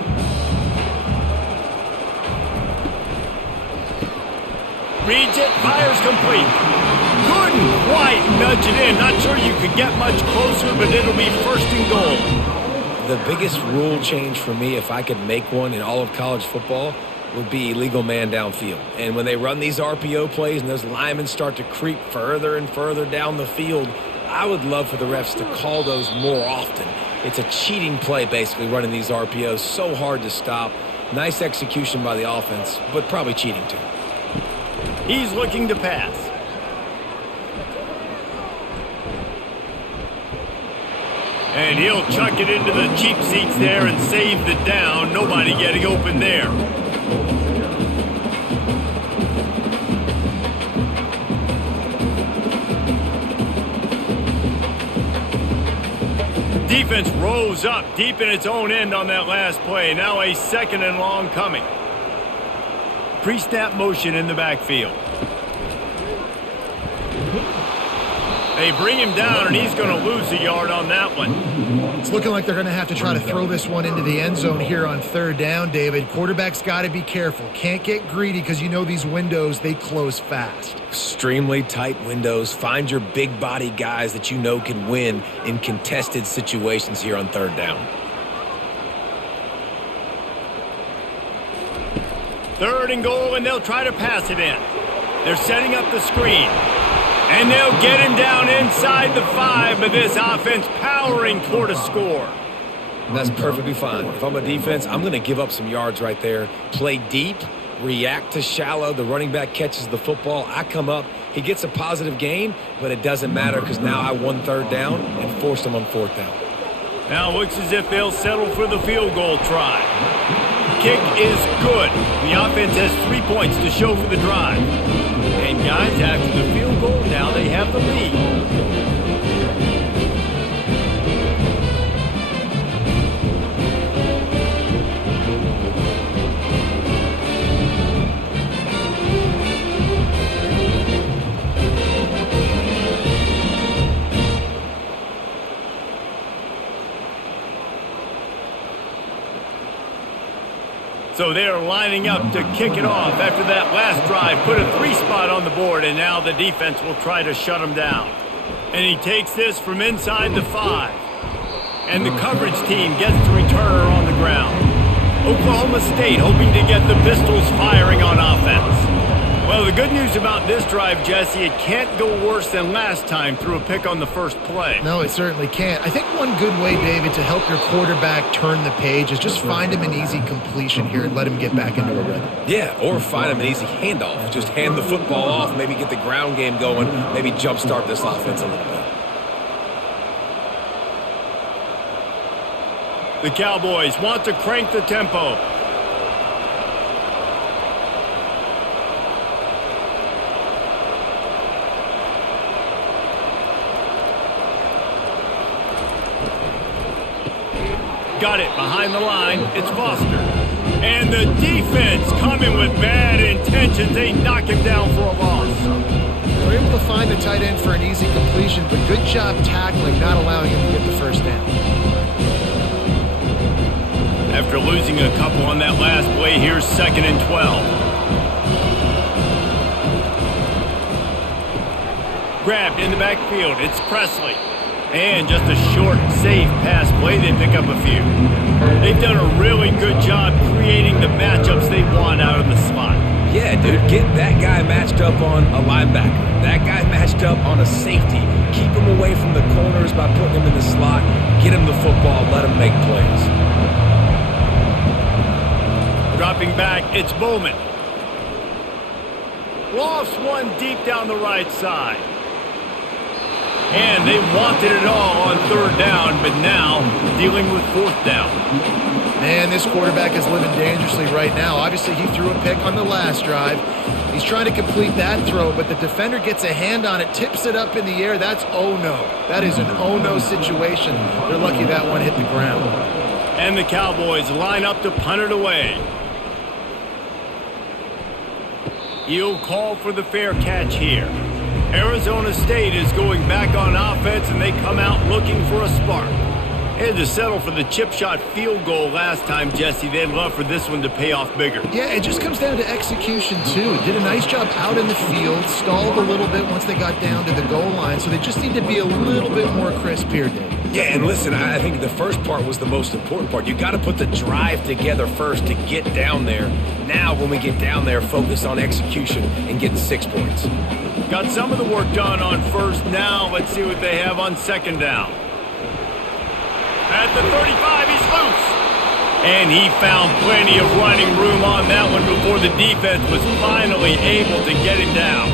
Reads it, fires complete. Couldn't quite nudge it in. Not sure you could get much closer, but it'll be 1st and goal. The biggest rule change for me, if I could make one in all of college football, would be illegal man downfield. And when they run these RPO plays and those linemen start to creep further and further down the field, I would love for the refs to call those more often. It's a cheating play, basically, running these RPOs. So hard to stop. Nice execution by the offense, but probably cheating too. He's looking to pass. And he'll chuck it into the cheap seats there and save the down. Nobody getting open there. Defense rose up deep in its own end on that last play. Now a 2nd and long coming. Pre-snap motion in the backfield. They bring him down, and he's going to lose a yard on that one. It's looking like they're going to have to try to throw this one into the end zone here on 3rd down, David. Quarterback's got to be careful. Can't get greedy because you know these windows, they close fast. Extremely tight windows. Find your big body guys that you know can win in contested situations here on 3rd down. 3rd and goal, and they'll try to pass it in. They're setting up the screen. And they'll get him down inside the 5, but this offense powering toward a score. And that's perfectly fine. If I'm a defense, I'm going to give up some yards right there. Play deep, react to shallow. The running back catches the football. I come up. He gets a positive gain, but it doesn't matter because now I won 3rd down and forced him on 4th down. Now it looks as if they'll settle for the field goal try. Kick is good. The offense has 3 points to show for the drive. And guys, after the field goal, now they have the lead. So they're lining up to kick it off after that last drive. Put a 3-spot on the board, and now the defense will try to shut him down. And he takes this from inside the 5. And the coverage team gets the returner on the ground. Oklahoma State hoping to get the Pistols firing on offense. Well, the good news about this drive, Jesse, it can't go worse than last time through a pick on the first play. No, it certainly can't. I think one good way, David, to help your quarterback turn the page is just find him an easy completion here and let him get back into a rhythm. Yeah, or find him an easy handoff. Just hand the football off, maybe get the ground game going, maybe jumpstart this offense a little bit. The Cowboys want to crank the tempo. Got it behind the line. It's Foster. And the defense coming with bad intentions. They knock him down for a loss. They're able to find the tight end for an easy completion, but good job tackling, not allowing him to get the first down. After losing a couple on that last play, here's 2nd and 12. Grabbed in the backfield. It's Presley. And just a short, safe pass play. They pick up a few. They've done a really good job creating the matchups they want out of the slot. Yeah, dude, get that guy matched up on a linebacker. That guy matched up on a safety. Keep him away from the corners by putting him in the slot. Get him the football. Let him make plays. Dropping back, it's Bowman. Lofts one deep down the right side. And they wanted it all on third down, but now dealing with fourth down. Man, this quarterback is living dangerously right now. Obviously, he threw a pick on the last drive. He's trying to complete that throw, but the defender gets a hand on it, tips it up in the air. That's oh-no. That is an oh-no situation. They're lucky that one hit the ground. And the Cowboys line up to punt it away. He'll call for the fair catch here. Arizona State is going back on offense, and they come out looking for a spark. They had to settle for the chip shot field goal last time, Jesse. They'd love for this one to pay off bigger. Yeah, it just comes down to execution, too. Did a nice job out in the field, stalled a little bit once they got down to the goal line, so they just need to be a little bit more crisp here, Dave. Yeah, and listen, I think the first part was the most important part. You got to put the drive together first to get down there. Now, when we get down there, focus on execution and getting 6 points. Got some of the work done on first. Now, let's see what they have on second down. At the 35, he's loose. And he found plenty of running room on that one before the defense was finally able to get him down.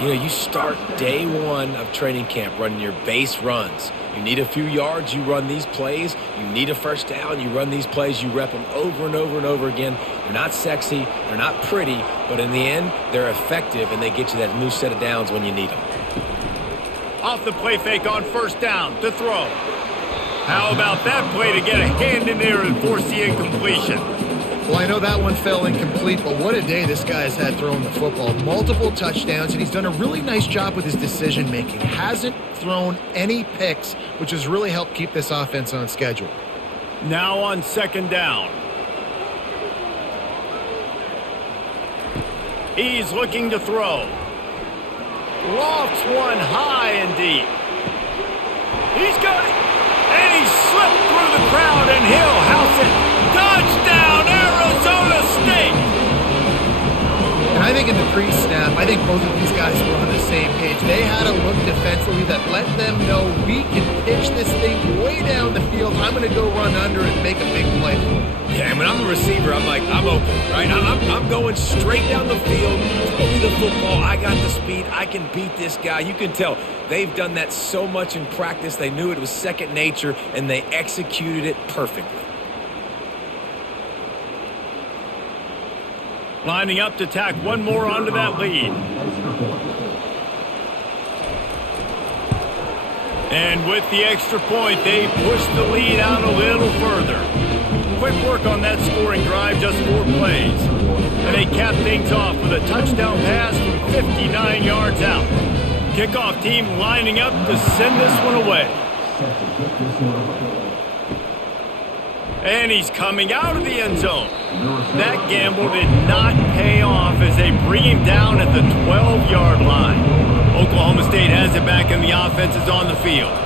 You know, you start day one of training camp running your base runs. You need a few yards, you run these plays. You need a first down, you run these plays. You rep them over and over and over again. They're not sexy, they're not pretty, but in the end, they're effective, and they get you that new set of downs when you need them. Off the play fake on first down to throw. How about that play to get a hand in there and force the incompletion? Well, I know that one fell incomplete, but what a day this guy has had throwing the football. Multiple touchdowns, and he's done a really nice job with his decision-making. Hasn't thrown any picks, which has really helped keep this offense on schedule. Now on second down. He's looking to throw. Lofts one high and deep. He's got it. And he slipped through the crowd, and he'll house it. Touchdown, Arizona State! And I think in the pre-snap, I think both of these guys were on the same page. They had a look defensively that let them know we can pitch this thing way down the field. I'm going to go run under and make a big play for it. Yeah, and when I'm the receiver, I'm like, I'm open, right? I'm going straight down the field. Throw me the football. I got the speed. I can beat this guy. You can tell they've done that so much in practice. They knew it was second nature, and they executed it perfectly. Lining up to tack one more onto that lead. And with the extra point, they push the lead out a little further. Quick work on that scoring drive, just 4 plays. And they cap things off with a touchdown pass from 59 yards out. Kickoff team lining up to send this one away. And he's coming out of the end zone. That gamble did not pay off as they bring him down at the 12-yard line. Oklahoma State has it back and the offense is on the field.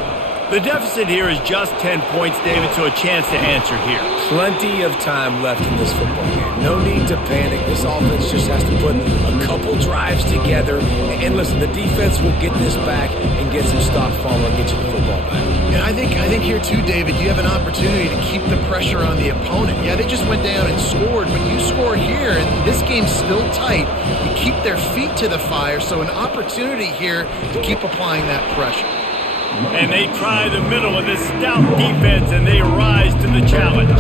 The deficit here is just 10 points, David, so a chance to answer here. Plenty of time left in this football game. No need to panic. This offense just has to put a couple drives together. And listen, the defense will get this back and get some stop follow and get you the football back. And I think here too, David, you have an opportunity to keep the pressure on the opponent. Yeah, they just went down and scored, but you score here, and this game's still tight. You keep their feet to the fire, so an opportunity here to keep applying that pressure. And they try the middle of this stout defense, and they rise to the challenge.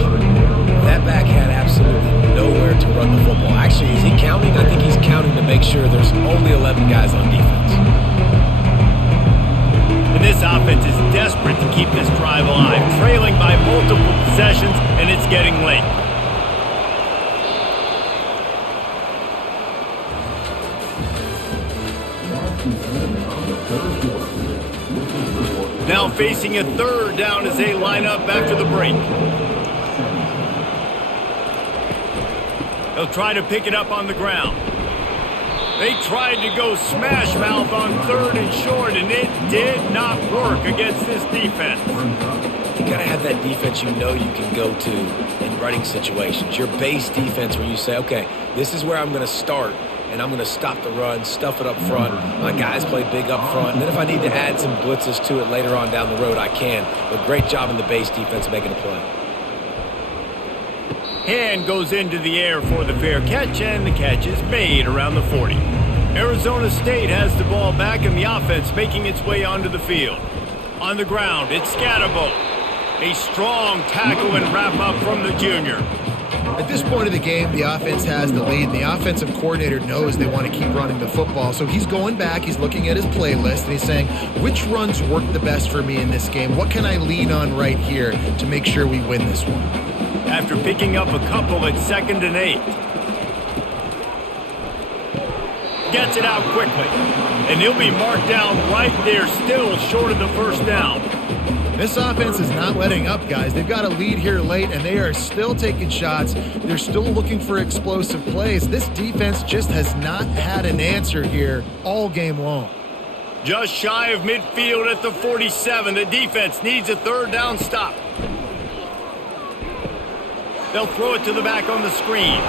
That back had absolutely nowhere to run the football. Actually, is he counting? I think he's counting to make sure there's only 11 guys on defense. And this offense is desperate to keep this drive alive, trailing by multiple possessions, and it's getting late. Now facing a third down as they line up after the break. They'll try to pick it up on the ground. They tried to go smash mouth on third and short, and it did not work against this defense. You got to have that defense you know you can go to in running situations. Your base defense where you say, okay, this is where I'm going to start, and I'm going to stop the run, stuff it up front. My guys play big up front. And then if I need to add some blitzes to it later on down the road, I can. But great job in the base defense making a play. Hand goes into the air for the fair catch, and the catch is made around the 40. Arizona State has the ball back and the offense making its way onto the field. On the ground, it's Scatterbo. A strong tackle and wrap-up from the junior. At this point of the game, the offense has the lead, and the offensive coordinator knows they want to keep running the football. So he's going back, he's looking at his playlist, and he's saying, which runs work the best for me in this game? What can I lean on right here to make sure we win this one? After picking up a couple at 2nd and 8. Gets it out quickly. And he'll be marked down right there, still short of the first down. This offense is not letting up, guys. They've got a lead here late, and they are still taking shots. They're still looking for explosive plays. This defense just has not had an answer here all game long. Just shy of midfield at the 47. The defense needs a 3rd down stop. They'll throw it to the back on the screen.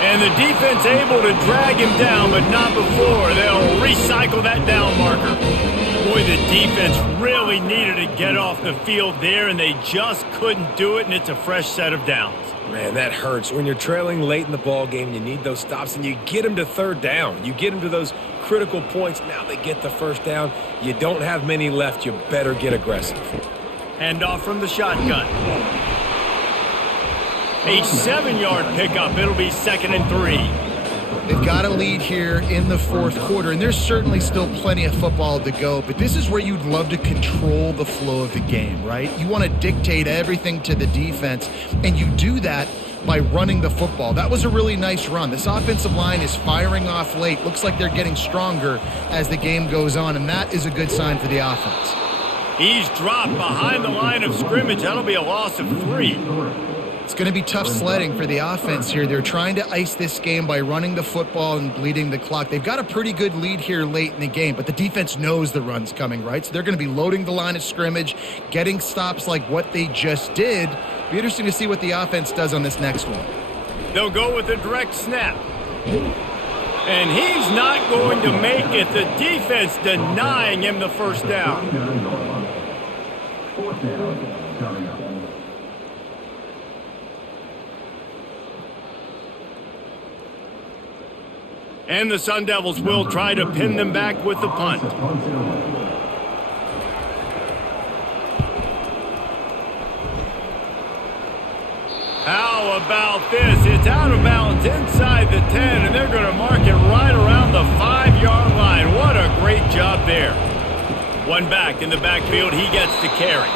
And the defense able to drag him down, but not before. They'll recycle that down marker. Boy, the defense really needed to get off the field there, and they just couldn't do it, and it's a fresh set of downs. Man, that hurts. When you're trailing late in the ball game, you need those stops, and you get them to 3rd down. You get them to those critical points. Now they get the 1st down. You don't have many left. You better get aggressive. Hand off from the shotgun. A 7-yard pickup. It'll be 2nd and 3. They've got a lead here in the 4th quarter, and there's certainly still plenty of football to go, but this is where you'd love to control the flow of the game, right? You want to dictate everything to the defense, and you do that by running the football. That was a really nice run. This offensive line is firing off late. Looks like they're getting stronger as the game goes on, and that is a good sign for the offense. He's dropped behind the line of scrimmage. That'll be a loss of 3. It's going to be tough sledding for the offense here. They're trying to ice this game by running the football and bleeding the clock. They've got a pretty good lead here late in the game, but the defense knows the run's coming, right? So they're going to be loading the line of scrimmage, getting stops like what they just did. Be interesting to see what the offense does on this next one. They'll go with a direct snap. And he's not going to make it. The defense denying him the 1st down. 4th down coming up. And the Sun Devils will try to pin them back with the punt. How about this? It's out of bounds inside the 10, and they're going to mark it right around the 5-yard line. What a great job there. One back in the backfield. He gets the carry.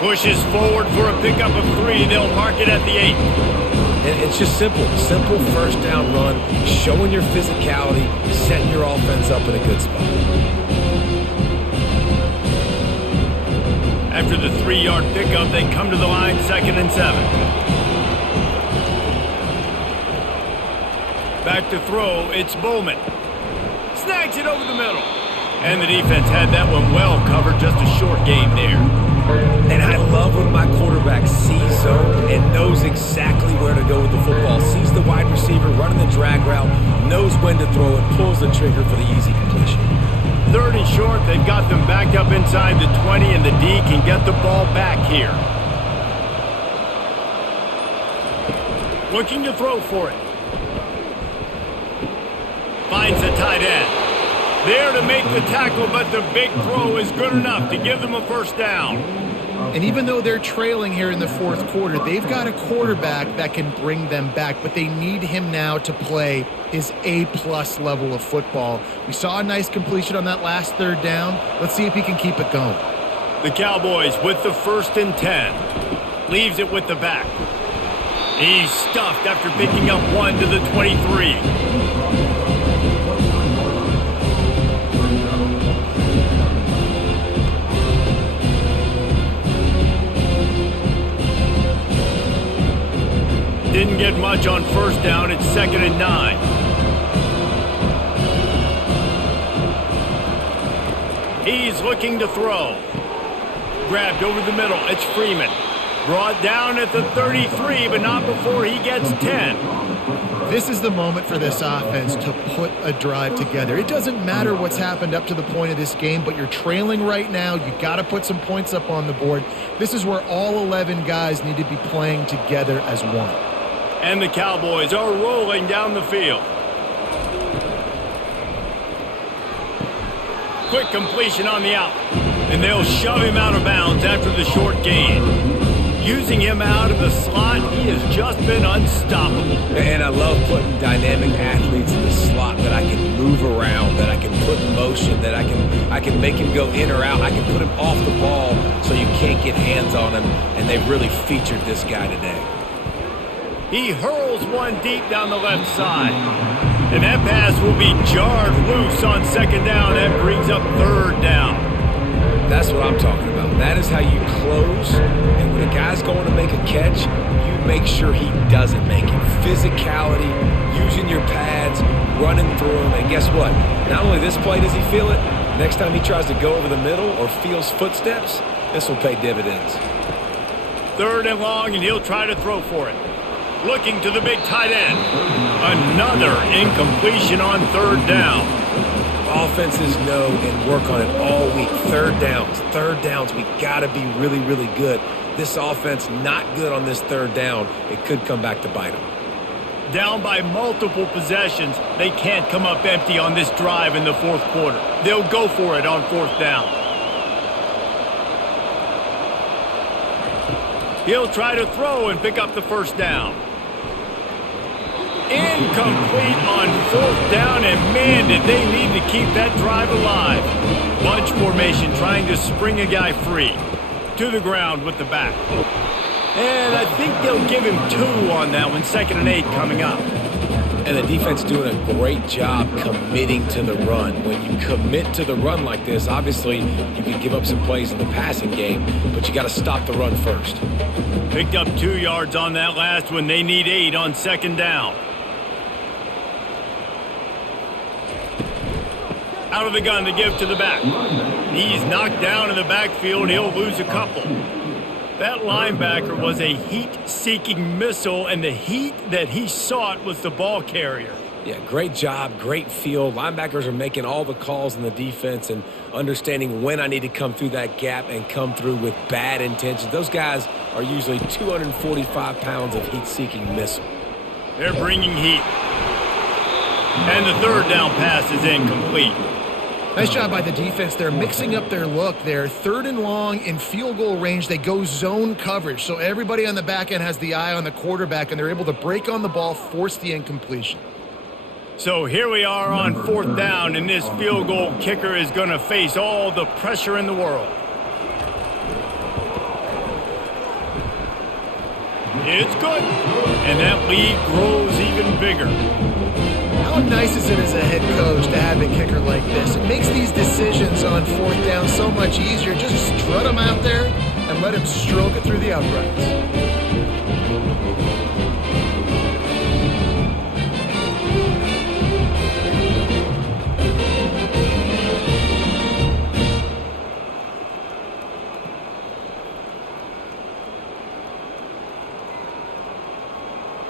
Pushes forward for a pickup of 3. They'll mark it at the 8. It's just simple 1st down run, showing your physicality, setting your offense up in a good spot. After the 3-yard pickup, they come to the line 2nd and 7. Back to throw, it's Bowman. Snags it over the middle. And the defense had that one well covered, just a short game there. And I love when my quarterback sees zone and knows exactly where to go with the football. Sees the wide receiver running the drag route, knows when to throw it, pulls the trigger for the easy completion. 3rd and short, they've got them backed up inside the 20, and the D can get the ball back here. Looking to throw for it. Finds the tight end. There to make the tackle, but the big throw is good enough to give them a 1st down. And even though they're trailing here in the 4th quarter, they've got a quarterback that can bring them back, but they need him now to play his A-plus level of football. We saw a nice completion on that last 3rd down. Let's see if he can keep it going. The Cowboys with the 1st and 10. Leaves it with the back. He's stuffed after picking up 1 to the 23. Didn't get much on 1st down. It's 2nd and 9. He's looking to throw. Grabbed over the middle. It's Freeman. Brought down at the 33, but not before he gets 10. This is the moment for this offense to put a drive together. It doesn't matter what's happened up to the point of this game, but you're trailing right now. You got to put some points up on the board. This is where all 11 guys need to be playing together as one. And the Cowboys are rolling down the field. Quick completion on the out. And they'll shove him out of bounds after the short gain. Using him out of the slot, he has just been unstoppable. And I love putting dynamic athletes in the slot that I can move around, that I can put in motion, that I can make him go in or out. I can put him off the ball so you can't get hands on him, and they've really featured this guy today. He hurls one deep down the left side. And that pass will be jarred loose on second down. That brings up third down. That's what I'm talking about. That is how you close. And when a guy's going to make a catch, you make sure he doesn't make it. Physicality, using your pads, running through him. And guess what? Not only this play does he feel it, next time he tries to go over the middle or feels footsteps, this will pay dividends. Third and long, and he'll try to throw for it. Looking to the big tight end. Another incompletion on third down. Offenses know and work on it all week. Third downs, we got to be really, really good. This offense not good on this third down. It could come back to bite them. Down by multiple possessions, they can't come up empty on this drive in the fourth quarter. They'll go for it on fourth down. He'll try to throw and pick up the first down. Incomplete on fourth down, and man, did they need to keep that drive alive. Bunch formation trying to spring a guy free. To the ground with the back. And I think they'll give him 2 on that one. 2nd and 8 coming up. And the defense doing a great job committing to the run. When you commit to the run like this, obviously you can give up some plays in the passing game, but you got to stop the run first. Picked up 2 yards on that last one. They need 8 on second down. Out of the gun to give to the back. He's knocked down in the backfield. He'll lose a couple. That linebacker was a heat-seeking missile, and the heat that he sought was the ball carrier. Yeah, great job, great feel. Linebackers are making all the calls in the defense and understanding when I need to come through that gap and come through with bad intentions. Those guys are usually 245 pounds of heat-seeking missile. They're bringing heat. And the third down pass is incomplete. Nice job by the defense. They're mixing up their look there. 3rd and long in field goal range. They go zone coverage. So everybody on the back end has the eye on the quarterback, and they're able to break on the ball, force the incompletion. So here we are on fourth down, and this field goal kicker is going to face all the pressure in the world. It's good. And that lead grows even bigger. How nice is it as a head coach to have a kicker like this? It makes these decisions on fourth down so much easier. Just strut him out there and let him stroke it through the uprights.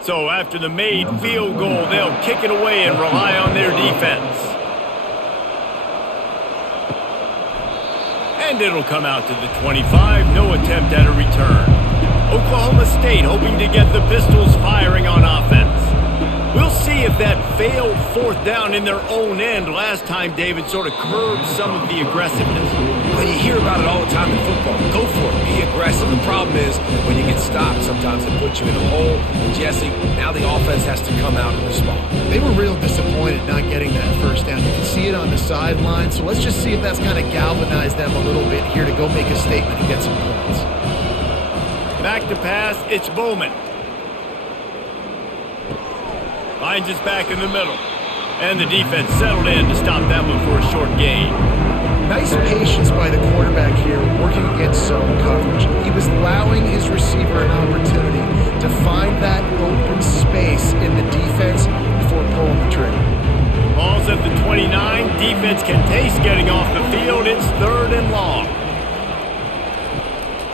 So after the made field goal, they'll kick it away and rely on their defense. And it'll come out to the 25. No attempt at a return. Oklahoma State hoping to get the Pistols firing on offense. We'll see if that failed fourth down in their own end last time, David, sort of curbed some of the aggressiveness. Well, you hear about it all the time in football. Go for it. Be aggressive. The problem is when you get stopped, sometimes it puts you in a hole. And Jesse, now the offense has to come out and respond. They were real disappointed not getting that first down. You can see it on the sideline. So let's just see if that's kind of galvanized them a little bit here to go make a statement and get some points. Back to pass, it's Bowman. Finds his back in the middle. And the defense settled in to stop that one for a short gain. Nice patience by the quarterback here working against zone coverage. He was allowing his receiver an opportunity to find that open space in the defense before pulling the trigger. Ball's at the 29. Defense can taste getting off the field. It's 3rd and long.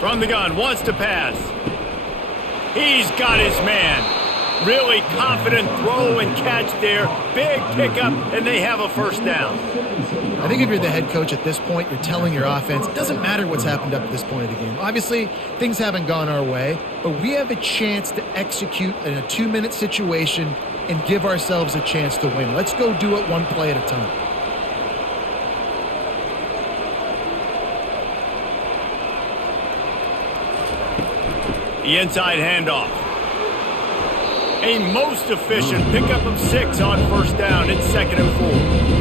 From the gun, wants to pass. He's got his man. Really confident throw and catch there. Big pickup, and they have a first down. I think if you're the head coach at this point, you're telling your offense, it doesn't matter what's happened up at this point of the game. Obviously, things haven't gone our way, but we have a chance to execute in a 2-minute situation and give ourselves a chance to win. Let's go do it one play at a time. The inside handoff. A most efficient pickup of 6 on first down. It's 2nd and 4.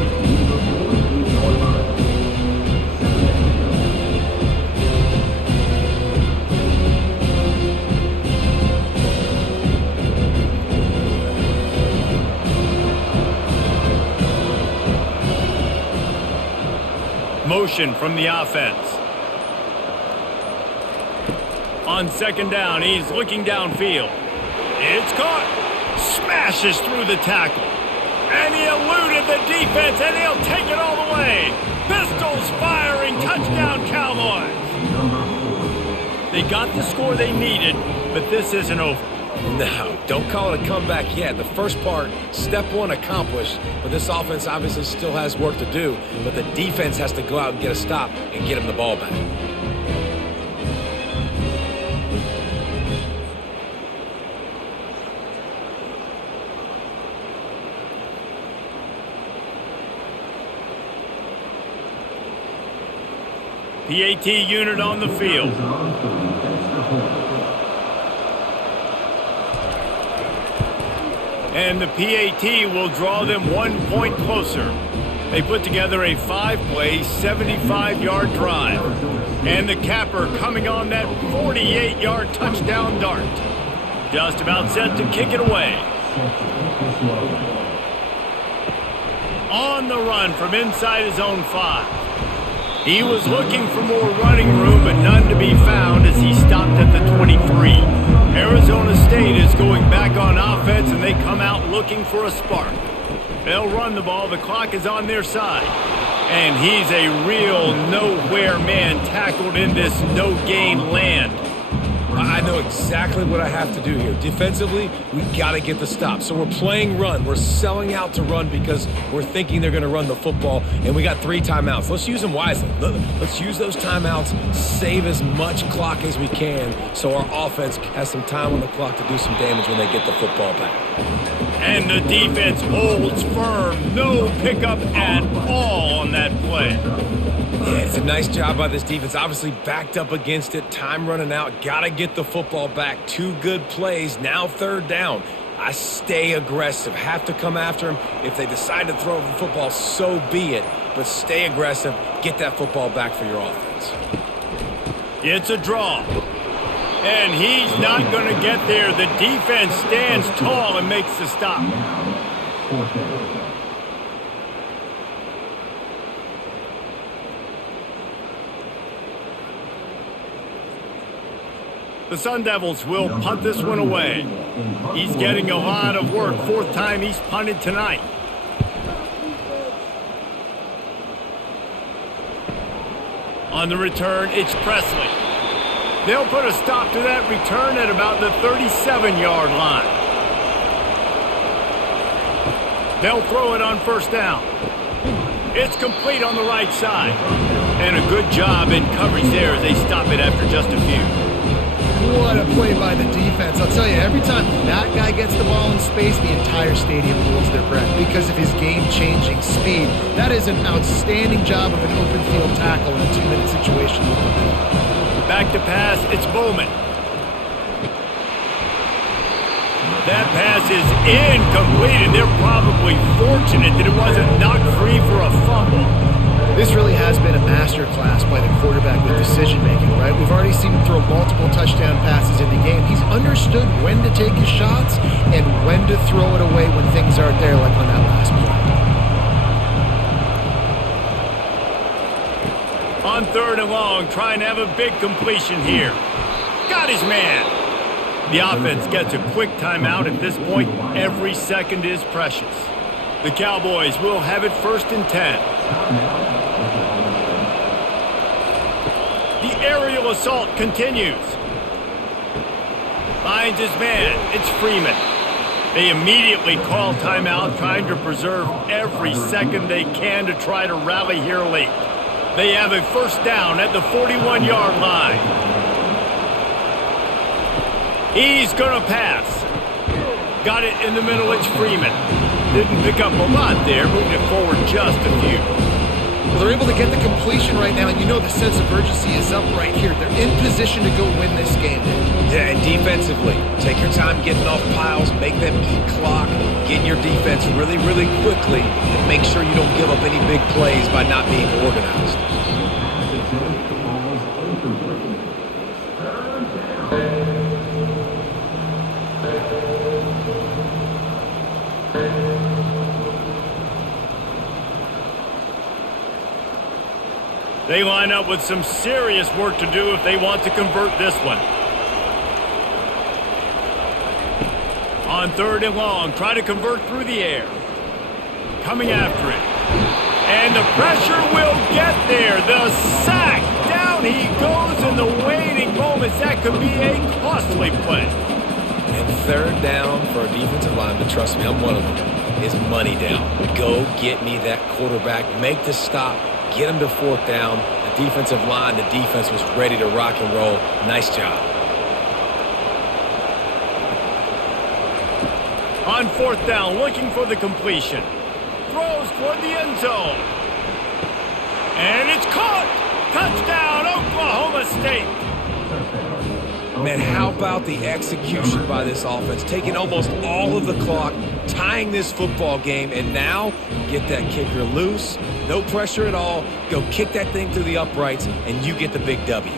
Motion from the offense. On 2nd down, he's looking downfield. It's caught. Smashes through the tackle. And he eluded the defense, and he'll take it all the way. Pistols firing. Touchdown, Cowboys. They got the score they needed, but this isn't over. No, don't call it a comeback yet. The first part, step 1 accomplished, but this offense obviously still has work to do, but the defense has to go out and get a stop and get him the ball back. PAT unit on the field. And the PAT will draw them 1 point closer. They put together a 5-play, 75-yard drive. And the capper coming on that 48-yard touchdown dart. Just about set to kick it away. On the run from inside his own 5. He was looking for more running room, but none to be found as he stopped at the 23. Arizona State is going back on offense, and they come out looking for a spark. They'll run the ball. The clock is on their side. And he's a real nowhere man tackled in this no-gain land. I know exactly what I have to do here. Defensively, we got to get the stop. So we're playing run. We're selling out to run because we're thinking they're going to run the football, and we got 3 timeouts. Let's use them wisely. Let's use those timeouts, save as much clock as we can so our offense has some time on the clock to do some damage when they get the football back. And the defense holds firm. No pickup at all on that play. Yeah, it's a nice job by this defense. Obviously backed up against it. Time running out. Got to get the football back. 2 good plays. Now 3rd down. I stay aggressive. Have to come after him. If they decide to throw the football, so be it. But stay aggressive. Get that football back for your offense. It's a draw. And he's not going to get there. The defense stands tall and makes the stop. The Sun Devils will punt this one away. He's getting a lot of work. 4th time he's punted tonight. On the return, it's Presley. They'll put a stop to that return at about the 37-yard line. They'll throw it on 1st down. It's complete on the right side. And a good job in coverage there as they stop it after just a few. What a play by the defense. I'll tell you, every time that guy gets the ball in space, the entire stadium holds their breath because of his game-changing speed. That is an outstanding job of an open field tackle in a 2-minute situation. Back to pass, it's Bowman. That pass is incomplete, and they're probably fortunate that it wasn't knocked free for a fumble. This really has been a masterclass by the quarterback with decision-making, right? We've already seen him throw multiple touchdown passes in the game. He's understood when to take his shots and when to throw it away when things aren't there, like on that last play. On 3rd and long, trying to have a big completion here. Got his man. The offense gets a quick timeout at this point. Every second is precious. The Cowboys will have it 1st and 10. The aerial assault continues. Finds his man. It's Freeman. They immediately call timeout, trying to preserve every second they can to try to rally here late. They have a 1st down at the 41-yard line. He's going to pass. Got it in the middle. It's Freeman. Didn't pick up a lot there. Moved it forward just a few. Well, they're able to get the completion right now, and you know the sense of urgency is up right here. They're in position to go win this game. Yeah, and defensively, take your time getting off piles, make them eat clock, get in your defense really, really quickly, and make sure you don't give up any big plays by not being organized. They line up with some serious work to do if they want to convert this one. On 3rd and long, try to convert through the air. Coming after it. And the pressure will get there. The sack. Down he goes in the waiting moments. That could be a costly play. And 3rd down for a defensive lineman, trust me, I'm one of them, is money down. Go get me that quarterback. Make the stop. Get him to 4th down. The defensive line, the defense was ready to rock and roll. Nice job. On 4th down, looking for the completion. Throws toward the end zone. And it's caught. Touchdown, Oklahoma State. Man, how about the execution by this offense? Taking almost all of the clock, tying this football game, and now get that kicker loose. No pressure at all. Go kick that thing through the uprights, and you get the big W.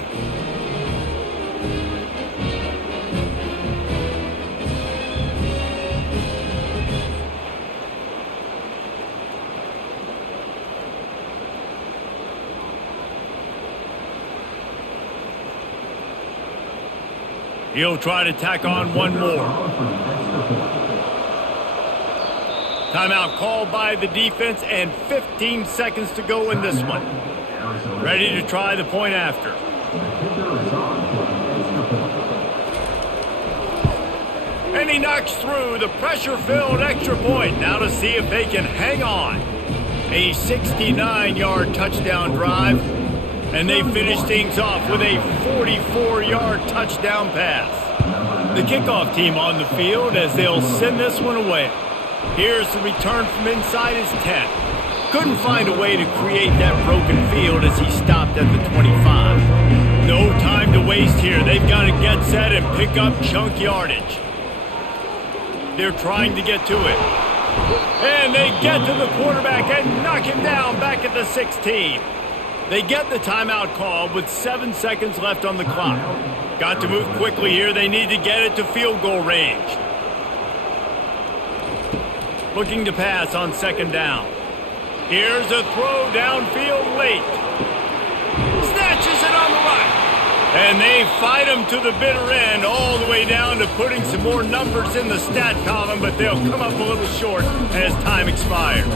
He'll try to tack on one more. Timeout called by the defense and 15 seconds to go in this one. Ready to try the point after. And he knocks through the pressure-filled extra point. Now to see if they can hang on. A 69-yard touchdown drive. And they finish things off with a 44-yard touchdown pass. The kickoff team on the field as they'll send this one away. Here's the return from inside his 10. Couldn't find a way to create that broken field as he stopped at the 25. No time to waste here. They've got to get set and pick up chunk yardage. They're trying to get to it. And they get to the quarterback and knock him down back at the 16. They get the timeout call with 7 seconds left on the clock. Got to move quickly here. They need to get it to field goal range. Looking to pass on 2nd down. Here's a throw downfield late. Snatches it on the right. And they fight him to the bitter end, all the way down to putting some more numbers in the stat column, but they'll come up a little short as time expires.